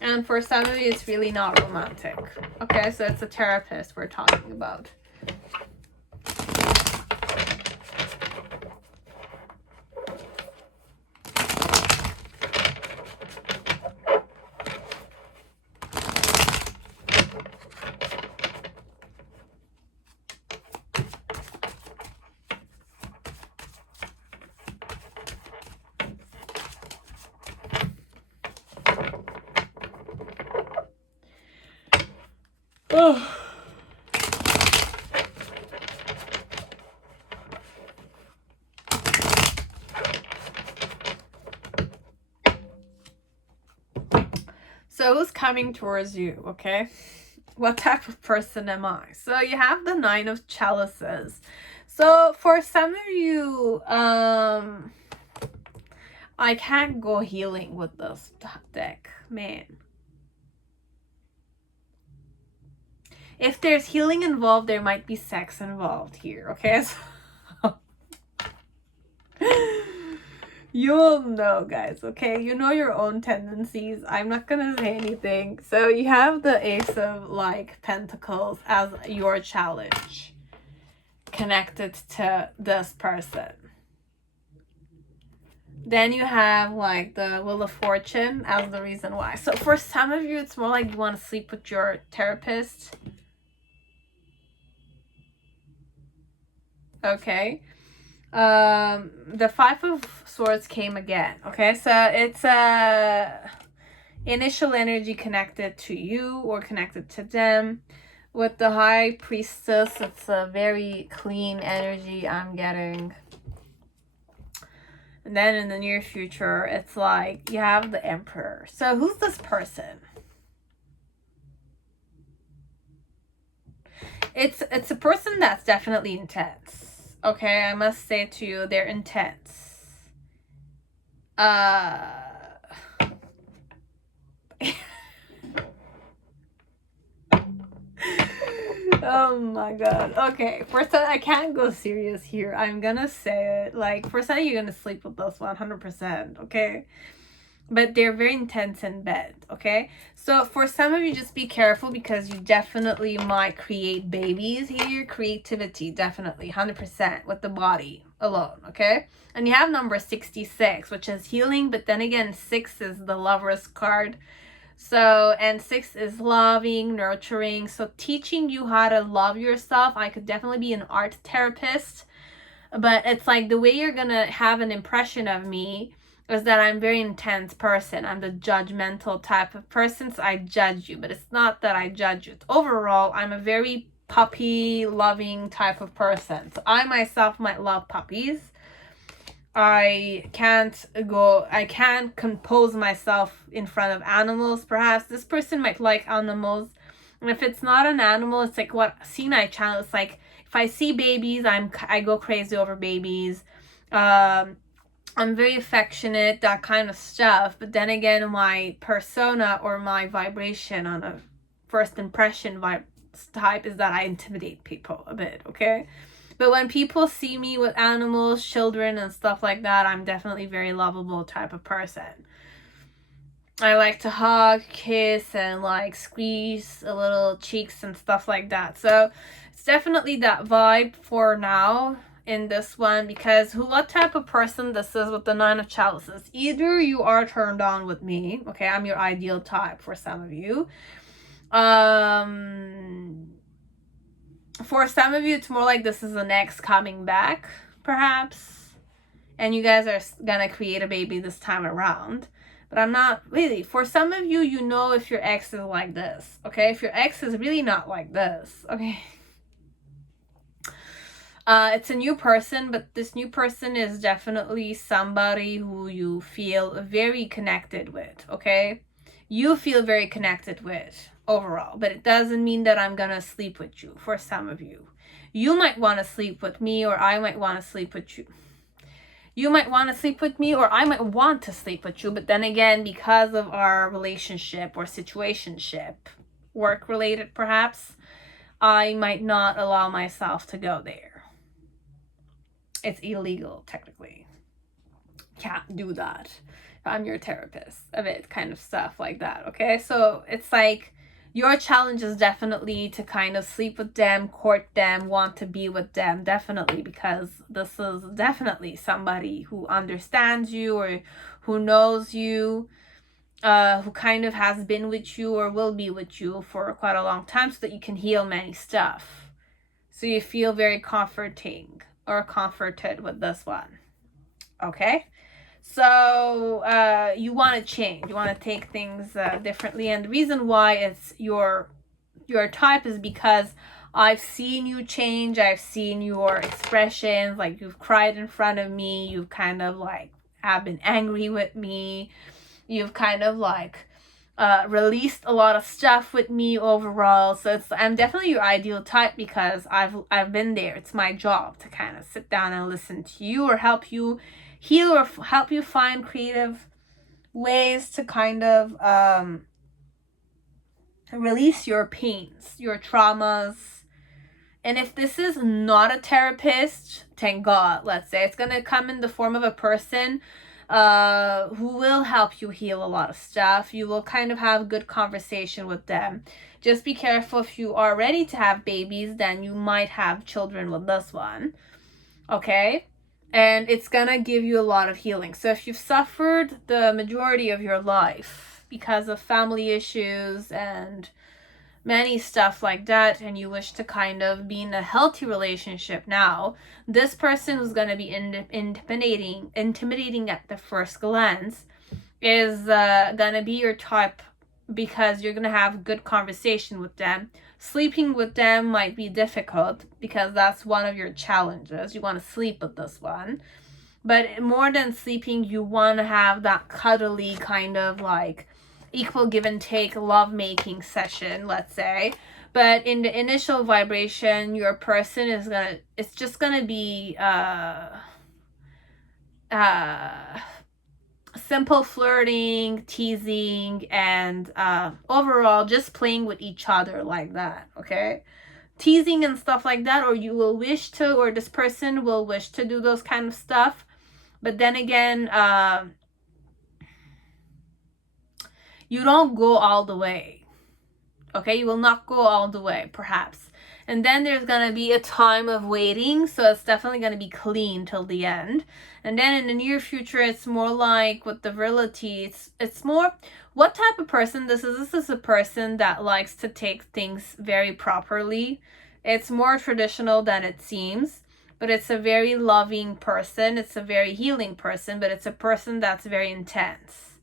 And for some of you, it's really not romantic. Okay, so it's a therapist we're talking about. Oh. So who's coming towards you, okay? What type of person am I? So you have the Nine of Chalices. So for some of you, I can't go healing with this deck, man. If there's healing involved, there might be sex involved here, okay? So you'll know, guys, okay? You know your own tendencies. I'm not gonna say anything. So you have the Ace of, like, Pentacles as your challenge connected to this person. Then you have, like, the Wheel of Fortune as the reason why. So for some of you, it's more like you want to sleep with your therapist. Okay. The Five of Swords came again. Okay, so it's a initial energy connected to you or connected to them. With the High Priestess, it's a very clean energy I'm getting. And then in the near future, it's like you have the Emperor. So who's this person? It's a person that's definitely intense. Okay, I must say to you, they're intense. Oh my god. Okay, first time I can't go serious here. I'm gonna say it. Like, first time you're gonna sleep with this 100%, okay? But they're very intense in bed, okay? So for some of you, just be careful because you definitely might create babies here. Creativity, definitely, 100% with the body alone, okay? And you have number 66, which is healing, but then again, 6 is the Lover's card. So, and 6 is loving, nurturing. So teaching you how to love yourself. I could definitely be an art therapist, but it's like the way you're gonna have an impression of me is that I'm a very intense person. I'm the judgmental type of person, so I judge you, but it's not that I judge you. Overall, I'm a very puppy loving type of person. So I myself might love puppies. I can't compose myself in front of animals. Perhaps this person might like animals. And if it's not an animal, it's like what Sinai channel. It's like if I see babies, I go crazy over babies. I'm very affectionate, that kind of stuff. But then again, my persona or my vibration on a first impression type is that I intimidate people a bit, okay? But when people see me with animals, children, and stuff like that, I'm definitely very lovable type of person. I like to hug, kiss, and like squeeze a little cheeks and stuff like that. So it's definitely that vibe for now in this one, because what type of person this is with the Nine of Chalices. Either you are turned on with me, okay, I'm your ideal type for some of you. For some of you, it's more like this is an ex coming back, perhaps. And you guys are gonna create a baby this time around. But I'm not really. For some of you, you know if your ex is like this, okay? If your ex is really not like this, okay? It's a new person, but this new person is definitely somebody who you feel very connected with, okay? You feel very connected with overall, but it doesn't mean that I'm gonna sleep with you. For some of you, you might want to sleep with me, or I might want to sleep with you. You might want to sleep with me, or I might want to sleep with you, but then again, because of our relationship or situationship, work related perhaps, I might not allow myself to go there. It's illegal technically. Can't do that. I'm your therapist, a bit kind of stuff like that, okay? So it's like your challenge is definitely to kind of sleep with them, court them, want to be with them, definitely, because this is definitely somebody who understands you or who knows you, who kind of has been with you or will be with you for quite a long time, so that you can heal many stuff. So you feel very comforting or comforted with this one, okay? So you want to change, you want to take things differently, and the reason why it's your your type is because I've seen you change. I've seen your expressions. Like, you've cried in front of me. You've kind of like have been angry with me. You've kind of like released a lot of stuff with me overall. So I'm definitely your ideal type because I've been there. It's my job to kind of sit down and listen to you, or help you heal, or help you find creative ways to kind of release your pains, your traumas. And if this is not a therapist, thank God, let's say, it's going to come in the form of a person who will help you heal a lot of stuff. You will kind of have good conversation with them. Just be careful, if you are ready to have babies, then you might have children with this one. Okay? And it's going to give you a lot of healing. So if you've suffered the majority of your life because of family issues and many stuff like that, and you wish to kind of be in a healthy relationship now, this person who's going to be intimidating at the first glance is going to be your type, because you're going to have good conversation with them. Sleeping with them might be difficult because that's one of your challenges. You want to sleep with this one. But more than sleeping, you want to have that cuddly kind of like equal give and take love-making session, let's say. But in the initial vibration, your person is it's just gonna be simple flirting, teasing, and overall just playing with each other like that, okay? Teasing and stuff like that, or you will wish to, or this person will wish to do those kind of stuff. But then again, you don't go all the way, okay? You will not go all the way, perhaps. And then there's going to be a time of waiting, so it's definitely going to be clean till the end. And then in the near future, it's more like with the virility, it's more, what type of person this is? This is a person that likes to take things very properly. It's more traditional than it seems, but it's a very loving person. It's a very healing person, but it's a person that's very intense,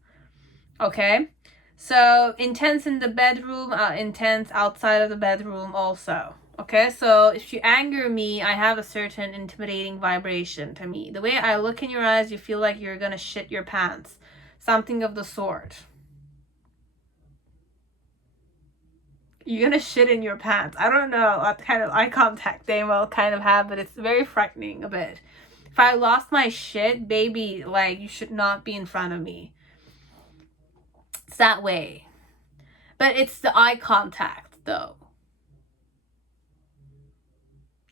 okay? So intense in the bedroom, intense outside of the bedroom also. Okay, so if you anger me, I have a certain intimidating vibration to me. The way I look in your eyes, you feel like you're gonna shit your pants. Something of the sort. You're gonna shit in your pants. I don't know what kind of eye contact they will kind of have, but it's very frightening a bit. If I lost my shit, baby, like, you should not be in front of me. It's that way. But it's the eye contact, though.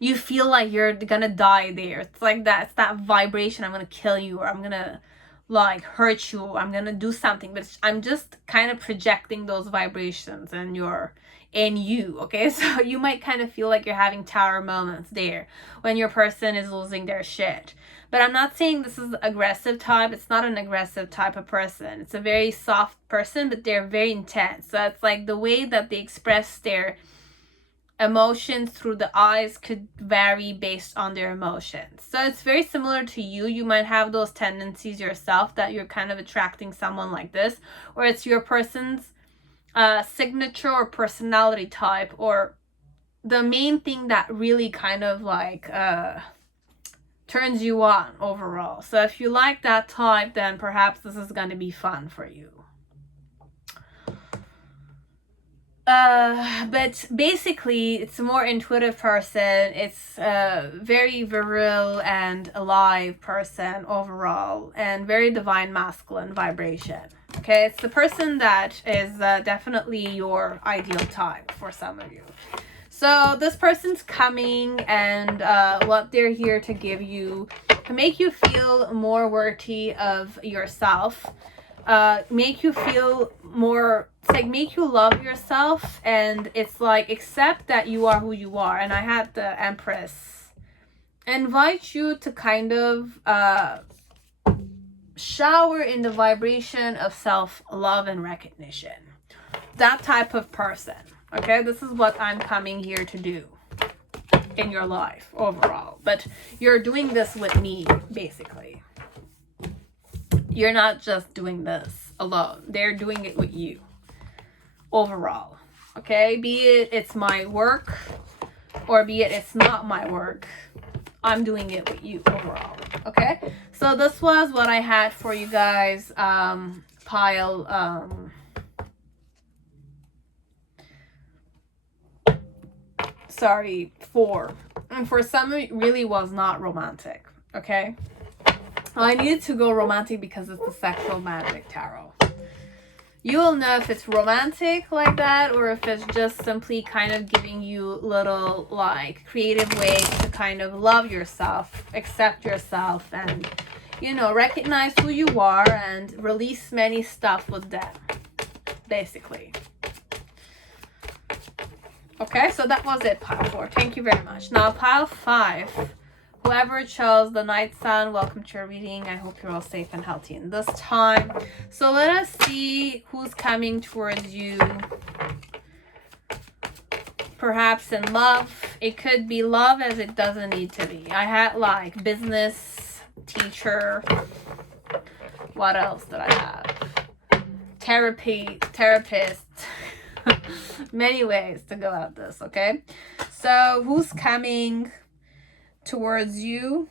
You feel like you're gonna die there. It's like that. It's that vibration. I'm gonna kill you, or I'm gonna like hurt you. I'm gonna do something. But I'm just kind of projecting those vibrations and you, okay? So you might kind of feel like you're having tower moments there when your person is losing their shit. But I'm not saying this is aggressive type. It's not an aggressive type of person. It's a very soft person, but they're very intense. So it's like the way that they express their emotions through the eyes could vary based on their emotions. So it's very similar to you. You might have those tendencies yourself, that you're kind of attracting someone like this, or it's your person's signature or personality type, or the main thing that really kind of like turns you on overall. So if you like that type, then perhaps this is going to be fun for you. But basically, it's a more intuitive person. It's a very virile and alive person overall, and very divine masculine vibration. Okay, it's the person that is definitely your ideal type for some of you. So this person's coming, and what they're here to give you, to make you feel more worthy of yourself, make you feel more, it's like make you love yourself, and it's like accept that you are who you are. And I had the Empress invite you to kind of shower in the vibration of self-love and recognition. That type of person, okay? This is what I'm coming here to do in your life overall. But you're doing this with me, basically. You're not just doing this alone. They're doing it with you overall, Okay, be it it's my work, or be it it's not my work, I'm doing it with you overall. Okay, so this was what I had for you guys. Pile 4. And for some, it really was not romantic. Okay, I needed to go romantic because it's the sexual magic tarot. You'll know if it's romantic like that, or if it's just simply kind of giving you little like creative ways to kind of love yourself, accept yourself, and, you know, recognize who you are and release many stuff with them, basically. Okay, so that was it, pile 4. Thank you very much. Now, pile 5. Whoever chose the Night Sun, welcome to your reading. I hope you're all safe and healthy in this time. So let us see who's coming towards you. Perhaps in love. It could be love, as it doesn't need to be. I had like business, teacher. What else did I have? Therapist. Many ways to go at this, okay? So who's coming towards you?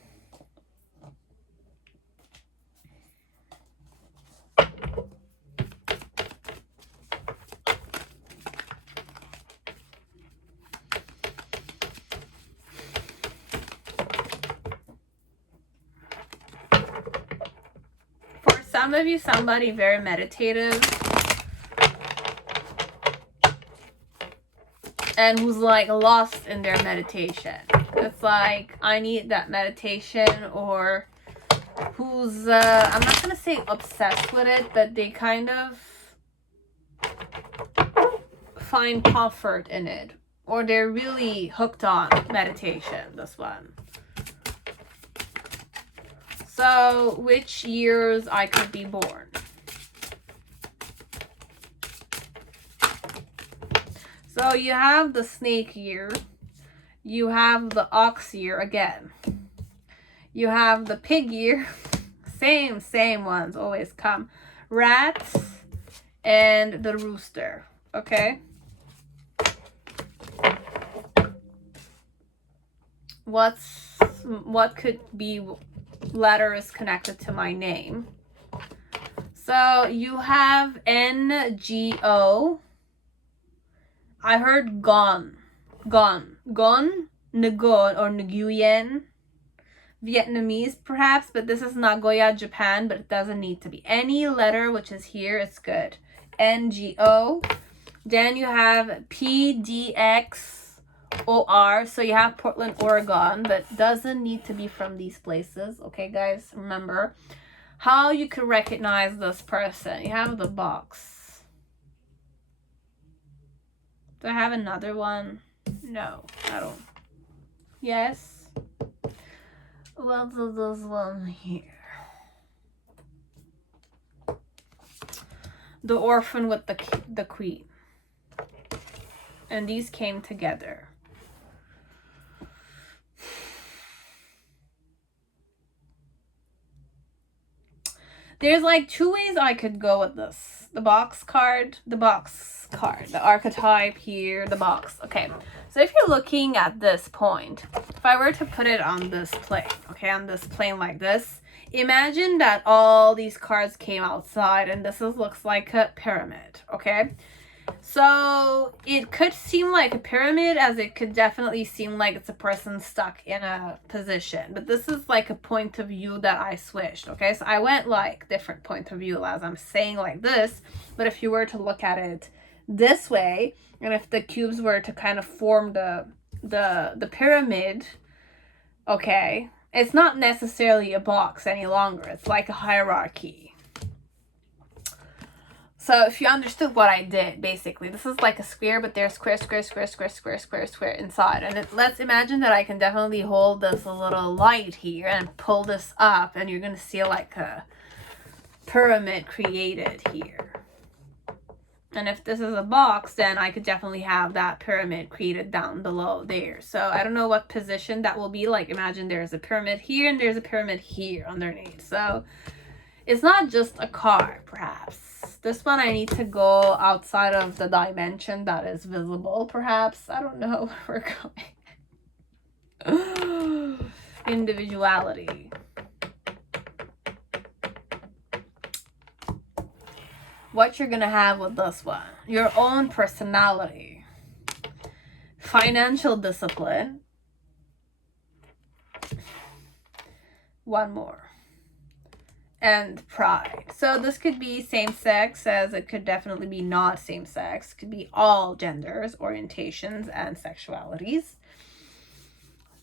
For some of you, somebody very meditative and who's like lost in their meditation. It's like, I need that meditation, or who's, I'm not going to say obsessed with it, but they kind of find comfort in it, or they're really hooked on meditation, this one. So, which years I could be born? So you have the snake year, you have the ox year again, you have the pig year, same ones always come, rats, and the rooster, okay? What could be letters connected to my name? So you have NGO. I heard Gon, Nagon, or Nguyen, Vietnamese perhaps, but this is Nagoya, Japan, but it doesn't need to be. Any letter which is here, it's good. NGO. Then you have PDXOR, so you have Portland, Oregon, but doesn't need to be from these places. Okay, guys, remember how you could recognize this person. You have the box. Do I have another one? No, I don't. Yes. What's this one here? The orphan with the queen. And these came together. There's like 2 ways I could go with this. The box card, the archetype here, the box. Okay, so if you're looking at this point, if I were to put it on this plane, okay, on this plane like this, imagine that all these cards came outside and this looks like a pyramid, okay? So it could seem like a pyramid, as it could definitely seem like it's a person stuck in a position, but this is like a point of view that I switched, okay? So I went like different point of view as I'm saying like this, but if you were to look at it this way, and if the cubes were to kind of form the pyramid, okay, it's not necessarily a box any longer, it's like a hierarchy. So if you understood what I did, basically, this is like a square, but there's square inside. And let's imagine that I can definitely hold this a little light here and pull this up, and you're going to see like a pyramid created here. And if this is a box, then I could definitely have that pyramid created down below there. So I don't know what position that will be. Like, imagine there's a pyramid here and there's a pyramid here underneath. So it's not just a card, perhaps. This one I need to go outside of the dimension that is visible, perhaps. I don't know where we're going. Individuality. What you're gonna have with this one. Your own personality. Financial discipline. One more. And pride. So this could be same sex, as it could definitely be not same sex. It could be all genders, orientations, and sexualities.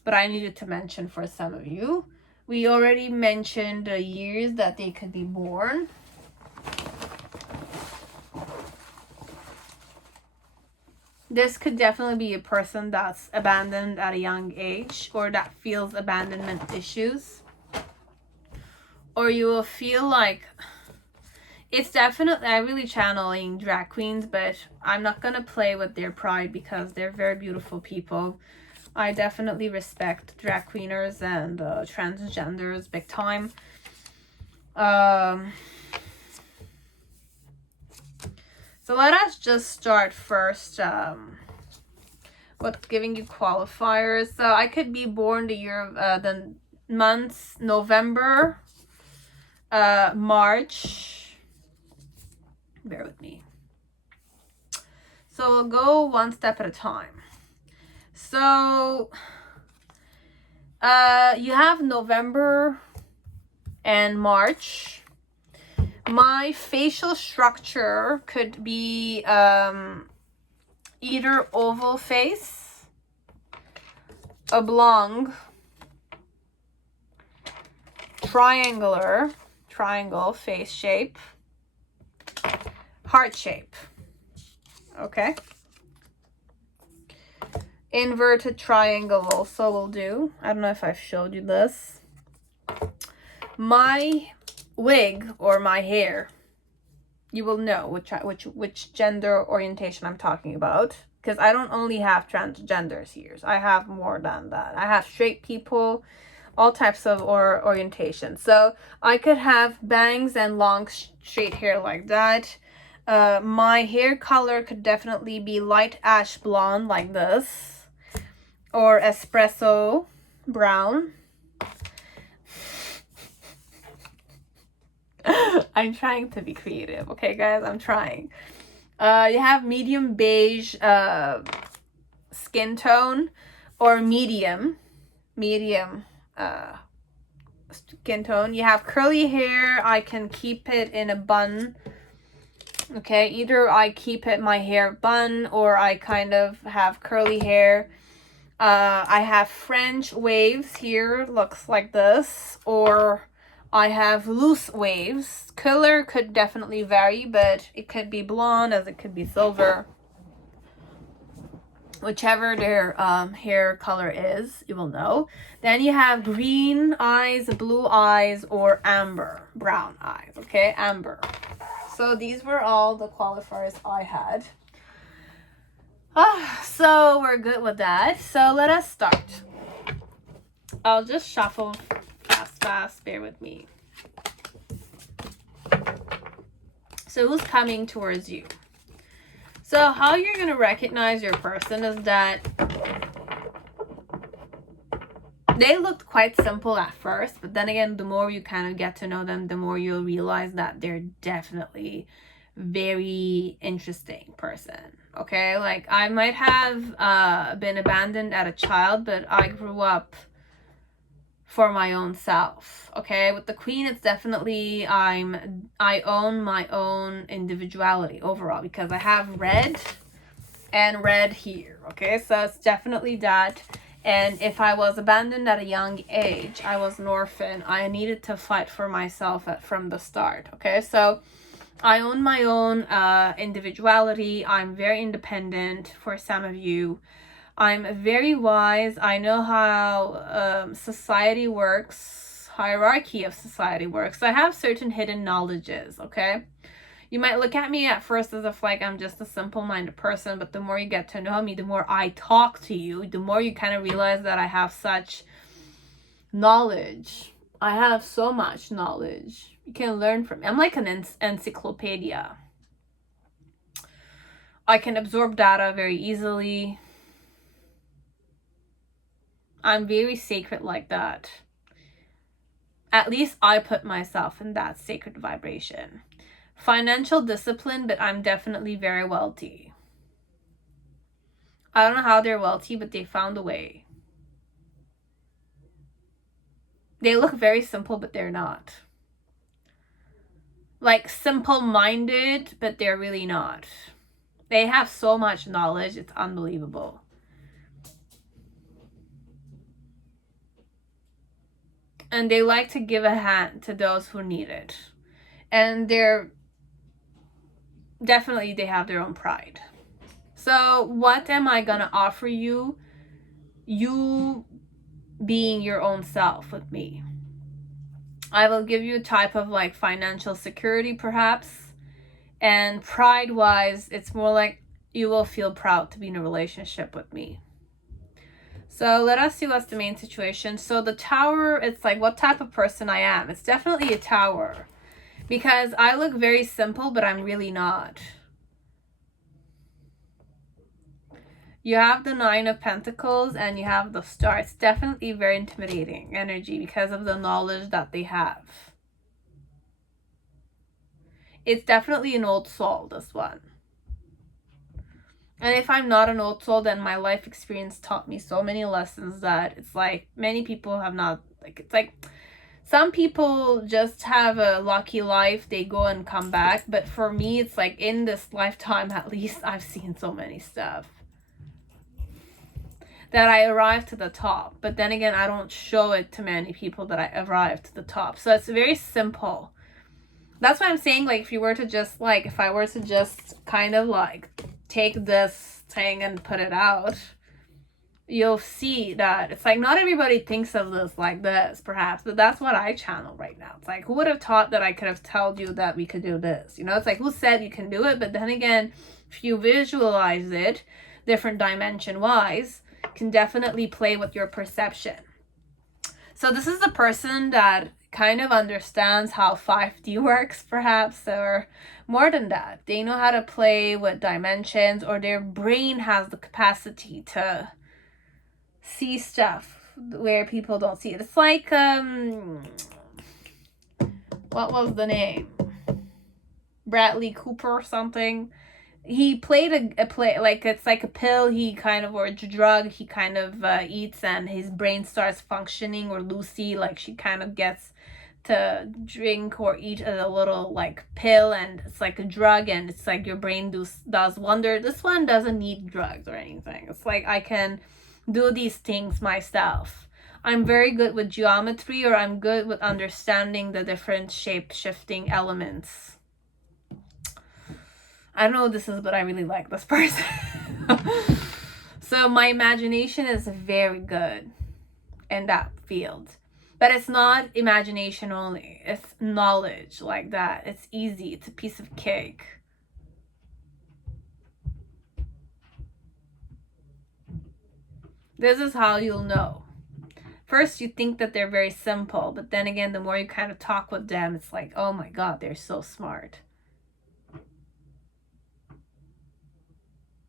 But I needed to mention for some of you. We already mentioned the years that they could be born. This could definitely be a person that's abandoned at a young age, or that feels abandonment issues. Or you will feel like, it's definitely, I'm really channeling drag queens, but I'm not going to play with their pride because they're very beautiful people. I definitely respect drag queeners and transgenders big time. So let us just start first with giving you qualifiers. So I could be born the year of the months November, March. Bear with me. So we'll go one step at a time. So you have November and March. My facial structure could be either oval face, oblong, triangle face shape, heart shape. Okay. Inverted triangle also will do. I don't know if I've showed you this. My wig or my hair, you will know which gender orientation I'm talking about, because I don't only have transgenders here. I have more than that. I have straight people, all types of orientation. So I could have bangs and long straight hair like that. My hair color could definitely be light ash blonde like this, or espresso brown. I'm trying to be creative, okay guys, I'm trying. You have medium beige skin tone, or medium skin tone. You have curly hair. I can keep it in a bun. Okay, either I keep my hair bun, or I kind of have curly hair. I have French waves here, looks like this, or I have loose waves. Color could definitely vary, but it could be blonde as it could be silver. Whichever their hair color is, you will know. Then you have green eyes, blue eyes, or amber, brown eyes. Okay, amber. So these were all the qualifiers I had. So we're good with that. So let us start. I'll just shuffle fast, bear with me. So who's coming towards you? So how you're going to recognize your person is that they looked quite simple at first, but then again, the more you kind of get to know them, the more you'll realize that they're definitely very interesting person. Okay, like I might have been abandoned as a child, but I grew up for my own self. Okay, with the queen, it's definitely I own my own individuality overall, because I have red and red here. Okay, so it's definitely that. And if I was abandoned at a young age, I was an orphan, I needed to fight for myself from the start. Okay, so I own my own individuality. I'm very independent for some of you. I'm very wise. I know how society works, hierarchy of society works. I have certain hidden knowledges, okay? You might look at me at first as if like I'm just a simple-minded person, but the more you get to know me, the more I talk to you, the more you kind of realize that I have such knowledge. I have so much knowledge. You can learn from me. I'm like an encyclopedia. I can absorb data very easily. I'm very sacred like that. At least I put myself in that sacred vibration. Financial discipline, but I'm definitely very wealthy. I don't know how they're wealthy, but they found a way. They look very simple, but they're not. Like simple-minded, but they're really not. They have so much knowledge, it's unbelievable. And they like to give a hand to those who need it. And they're definitely, they have their own pride. So what am I gonna offer you? You being your own self with me. I will give you a type of like financial security perhaps. And pride wise, it's more like you will feel proud to be in a relationship with me. So let us see what's the main situation. So the Tower, it's like what type of person I am. It's definitely a Tower. Because I look very simple, but I'm really not. You have the Nine of Pentacles and you have the Star. It's definitely very intimidating energy because of the knowledge that they have. It's definitely an old soul, this one. And if I'm not an old soul, then my life experience taught me so many lessons that it's like many people have not, like, it's like some people just have a lucky life, they go and come back. But for me, it's like in this lifetime, at least, I've seen so many stuff that I arrived to the top. But then again, I don't show it to many people that I arrived to the top. So it's very simple. That's why I'm saying, like, if you were to just, like, if I were to just kind of, like, take this thing and put it out, you'll see that it's like not everybody thinks of this like this, perhaps, but that's what I channel right now. It's like, who would have thought that I could have told you that we could do this? You know, it's like, who said you can do it? But then again, if you visualize it, different dimension-wise, can definitely play with your perception. So this is the person that kind of understands how 5D works, perhaps, or more than that. They know how to play with dimensions, or their brain has the capacity to see stuff where people don't see it. It's like, what was the name? Bradley Cooper or something. He played a play, like it's like a pill he kind of, or a drug he kind of eats, and his brain starts functioning. Or Lucy, like she kind of gets to drink or eat a little like pill, and it's like a drug, and it's like your brain does wonder. This one doesn't need drugs or anything. It's like I can do these things myself. I'm very good with geometry, or I'm good with understanding the different shape-shifting elements. I don't know what this is, but I really like this person. So my imagination is very good in that field. But it's not imagination only. It's knowledge like that. It's easy. It's a piece of cake. This is how you'll know. First, you think that they're very simple. But then again, the more you kind of talk with them, it's like, oh my God, they're so smart.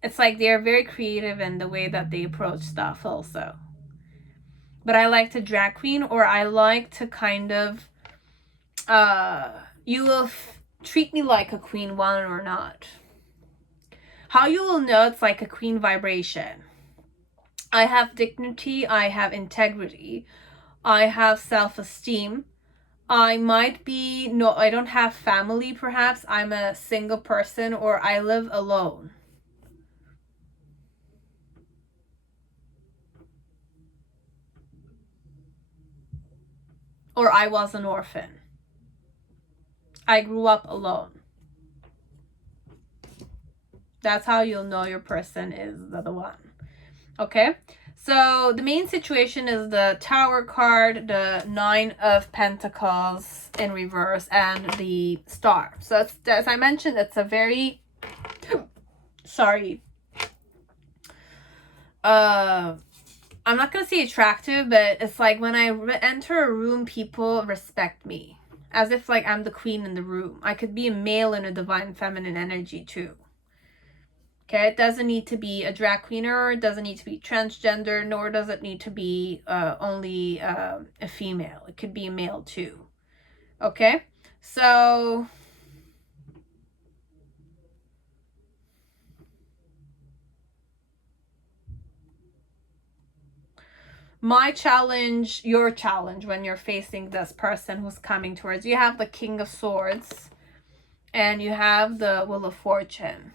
It's like they're very creative in the way that they approach stuff also. But I like to drag queen, or I like to kind of, you will treat me like a queen, one or not. How you will know it's like a queen vibration. I have dignity, I have integrity, I have self-esteem. I might be, no, I don't have family perhaps, I'm a single person, or I live alone. Or I was an orphan. I grew up alone. That's how you'll know your person is the one. Okay? So the main situation is the Tower card, the Nine of Pentacles in reverse, and the Star. So it's, as I mentioned, it's a very... sorry. I'm not going to say attractive, but it's like when I enter a room, people respect me. As if like I'm the queen in the room. I could be a male in a divine feminine energy too. Okay, it doesn't need to be a drag queener, it doesn't need to be transgender, nor does it need to be only a female. It could be a male too. Okay, so my challenge, your challenge when you're facing this person who's coming towards you, you have the King of Swords and you have the Wheel of Fortune.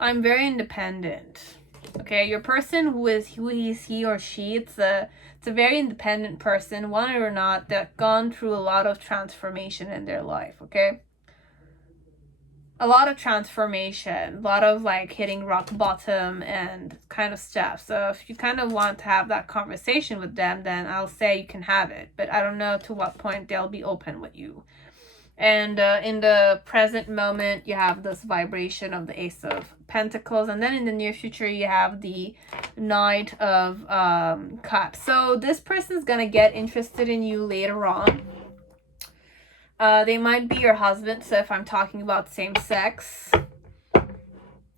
I'm very independent. Okay, your person who is he or she, it's a very independent person, want it or not, that gone through a lot of transformation in their life. Okay, a lot of transformation, a lot of like hitting rock bottom and kind of stuff. So if you kind of want to have that conversation with them, then I'll say you can have it, but I don't know to what point they'll be open with you. And in the present moment, you have this vibration of the Ace of Pentacles. And then in the near future, you have the Knight of Cups. So this person's going to get interested in you later on. They might be your husband. So if I'm talking about same sex,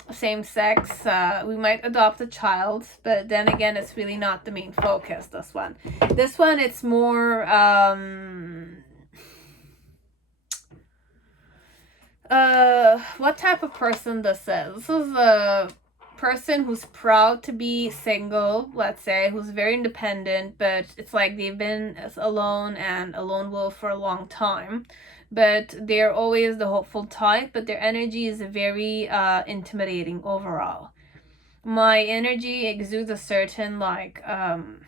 we might adopt a child. But then again, it's really not the main focus, this one. This one, it's more... what type of person this is? This is a person who's proud to be single, let's say, who's very independent, but it's like they've been alone and a lone wolf for a long time, but they're always the hopeful type, but their energy is very intimidating overall. My energy exudes a certain like I'm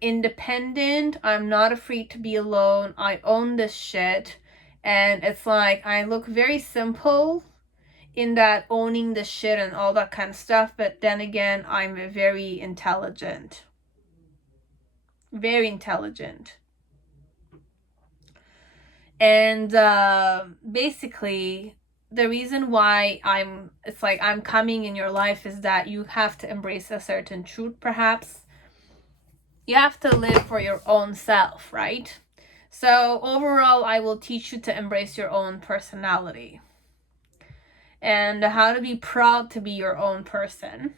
independent, I'm not afraid to be alone, I own this shit. And it's like, I look very simple in that owning the shit and all that kind of stuff. But then again, I'm very intelligent. Very intelligent. And basically, the reason why it's like I'm coming in your life is that you have to embrace a certain truth, perhaps. You have to live for your own self, right? So overall, I will teach you to embrace your own personality and how to be proud to be your own person,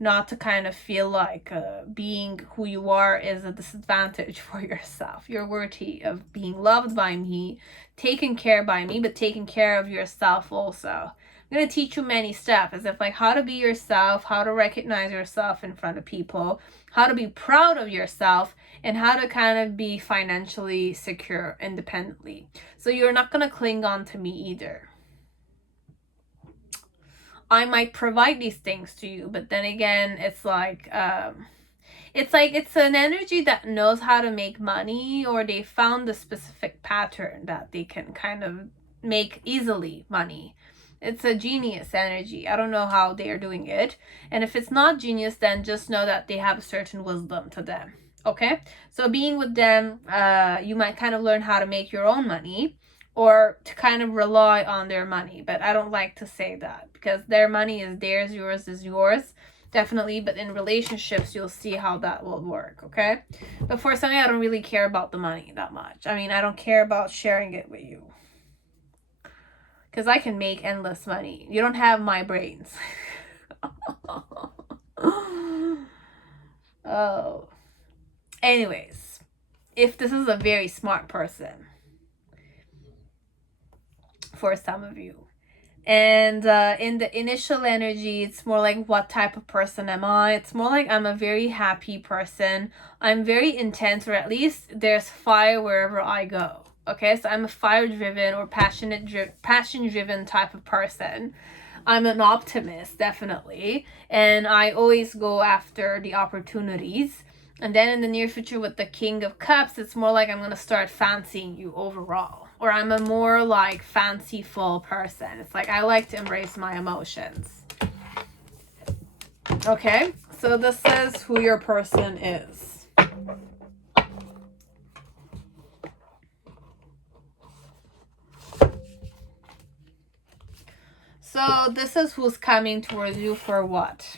not to kind of feel like being who you are is a disadvantage for yourself. You're worthy of being loved by me, taken care by me, but taking care of yourself also. I'm going to teach you many steps, as if like how to be yourself, how to recognize yourself in front of people, how to be proud of yourself, and how to kind of be financially secure independently. So you're not going to cling on to me either. I might provide these things to you, but then again, it's an energy that knows how to make money, or they found a specific pattern that they can kind of make easily money. It's a genius energy. I don't know how they are doing it. And if it's not genius, then just know that they have a certain wisdom to them. Okay? So being with them, you might kind of learn how to make your own money, or to kind of rely on their money. But I don't like to say that, because their money is theirs, yours is yours. Definitely. But in relationships, you'll see how that will work. Okay? But for something, I don't really care about the money that much. I mean, I don't care about sharing it with you, because I can make endless money. You don't have my brains. Oh. Anyways, if this is a very smart person for some of you. And in the initial energy, it's more like, what type of person am I? It's more like I'm a very happy person. I'm very intense, or at least there's fire wherever I go. Okay, so I'm a fire-driven or passion-driven type of person. I'm an optimist, definitely. And I always go after the opportunities. And then in the near future with the King of Cups, it's more like I'm going to start fancying you overall. Or I'm a more like fanciful person. It's like I like to embrace my emotions. Okay, so this is who your person is. So this is who's coming towards you for what?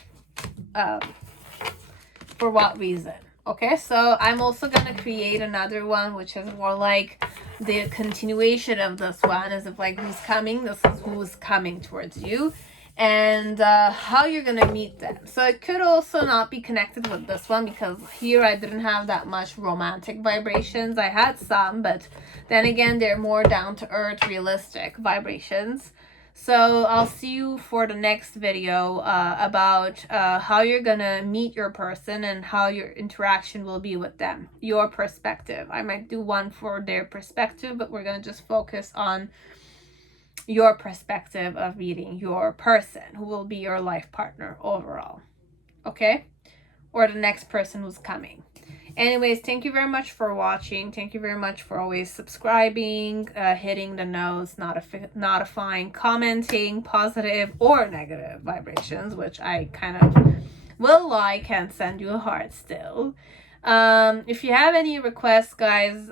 For what reason? Okay, so I'm also gonna create another one which is more like the continuation of this one, as if like who's coming, this is who's coming towards you, and how you're gonna meet them. So it could also not be connected with this one, because here I didn't have that much romantic vibrations. I had some, but then again they're more down to earth, realistic vibrations. So I'll see you for the next video about how you're gonna meet your person and how your interaction will be with them, your perspective. I might do one for their perspective, but we're gonna just focus on your perspective of meeting your person, who will be your life partner overall, okay? Or the next person who's coming. Anyways, thank you very much for watching. Thank you very much for always subscribing, hitting the nose, notifying, commenting positive or negative vibrations, which I kind of will like and send you a heart still. If you have any requests, guys,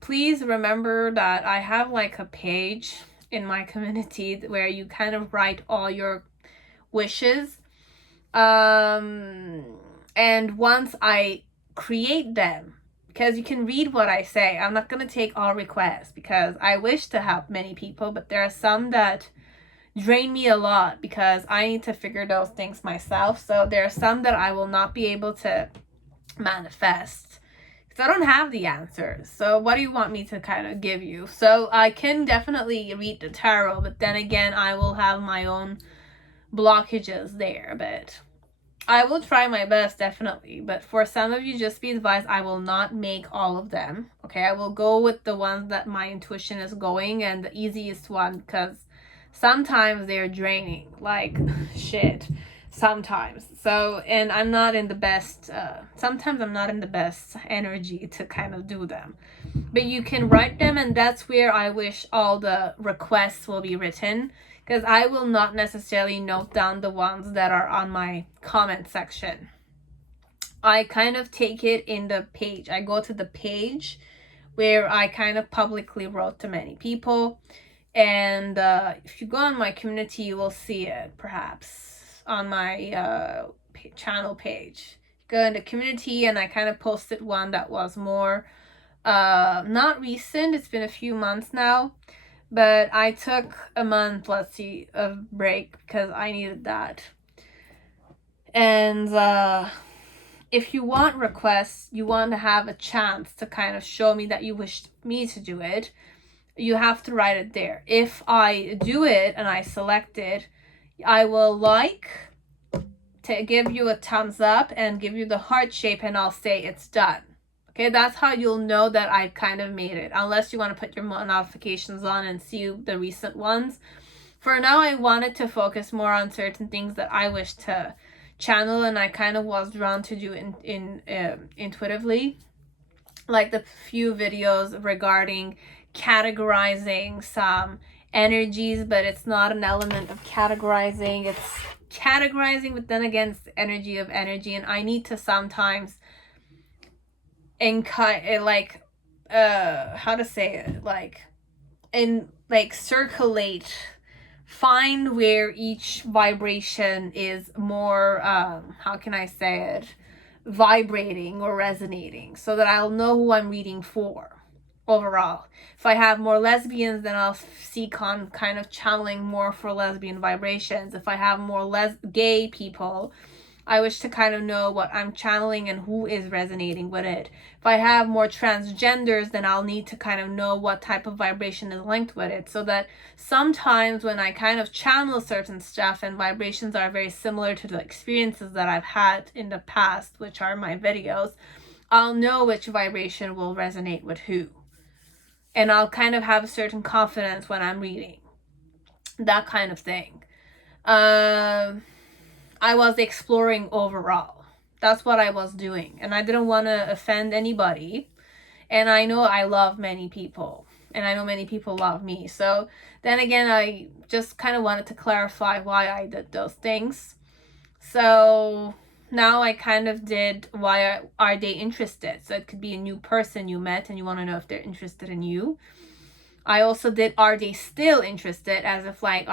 please remember that I have like a page in my community where you kind of write all your wishes. And once I create them, because you can read what I say, I'm not going to take all requests, because I wish to help many people, but there are some that drain me a lot because I need to figure those things myself. So there are some that I will not be able to manifest because I don't have the answers. So what do you want me to kind of give you? So I can definitely read the tarot, but then again I will have my own blockages there, but I will try my best, definitely. But for some of you, just be advised, I will not make all of them. Okay, I will go with the ones that my intuition is going, and the easiest one, because sometimes they're draining like shit sometimes. So, and I'm not in the best, sometimes I'm not in the best energy to kind of do them. But you can write them, and that's where I wish all the requests will be written, because I will not necessarily note down the ones that are on my comment section. I kind of take it in the page. I go to the page where I kind of publicly wrote to many people. And if you go on my community, you will see it perhaps on my channel page. Go in the community, and I kind of posted one that was more not recent. It's been a few months now. But I took a month, of break because I needed that. And if you want requests, you want to have a chance to kind of show me that you wish me to do it, you have to write it there. If I do it and I select it, I will to give you a thumbs up and give you the heart shape, and I'll say it's done. Okay, that's how you'll know that I've kind of made it, unless you want to put your notifications on and see the recent ones. For now, I wanted to focus more on certain things that I wish to channel, and I kind of was drawn to do intuitively, like the few videos regarding categorizing some energies, but it's not an element of categorizing. It's categorizing, but then again, it's the energy of energy, and I need to sometimes circulate, find where each vibration is more how can I say it, vibrating or resonating, so that I'll know who I'm reading for overall. If I have more lesbians, then I'll seek on kind of channeling more for lesbian vibrations. If I have more gay people, I wish to kind of know what I'm channeling and who is resonating with it. If I have more transgenders, then I'll need to kind of know what type of vibration is linked with it, so that sometimes when I kind of channel certain stuff and vibrations are very similar to the experiences that I've had in the past, which are my videos, I'll know which vibration will resonate with who. And I'll kind of have a certain confidence when I'm reading. That kind of thing. I was exploring overall. That's what I was doing. And I didn't want to offend anybody. And I know I love many people. And I know many people love me. So then again, I just kind of wanted to clarify why I did those things. So now I kind of did why are they interested. So it could be a new person you met and you want to know if they're interested in you. I also did, are they still interested, as if like,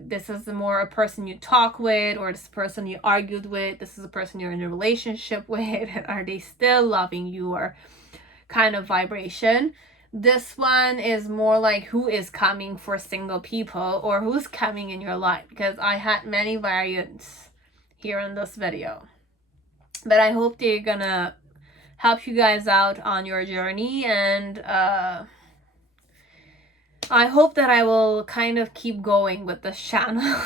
this is more a person you talk with, or this person you argued with, this is a person you're in a relationship with, and are they still loving you, or kind of vibration. This one is more like who is coming for single people, or who's coming in your life, because I had many variants here in this video. But I hope they're gonna help you guys out on your journey, and I hope that I will kind of keep going with this channel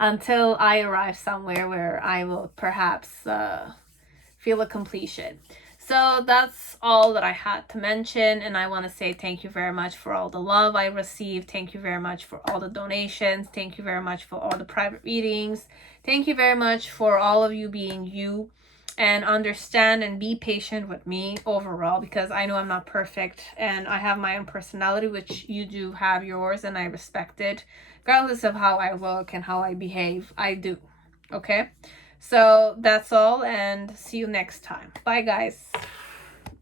until I arrive somewhere where I will perhaps feel a completion. So that's all that I had to mention, and I want to say thank you very much for all the love I received. Thank you very much for all the donations. Thank you very much for all the private readings. Thank you very much for all of you being you, and understand and be patient with me overall, because I know I'm not perfect and I have my own personality, which you do have yours, and I respect it regardless of how I look and how I behave. I do. Okay, so that's all, and see you next time. Bye guys.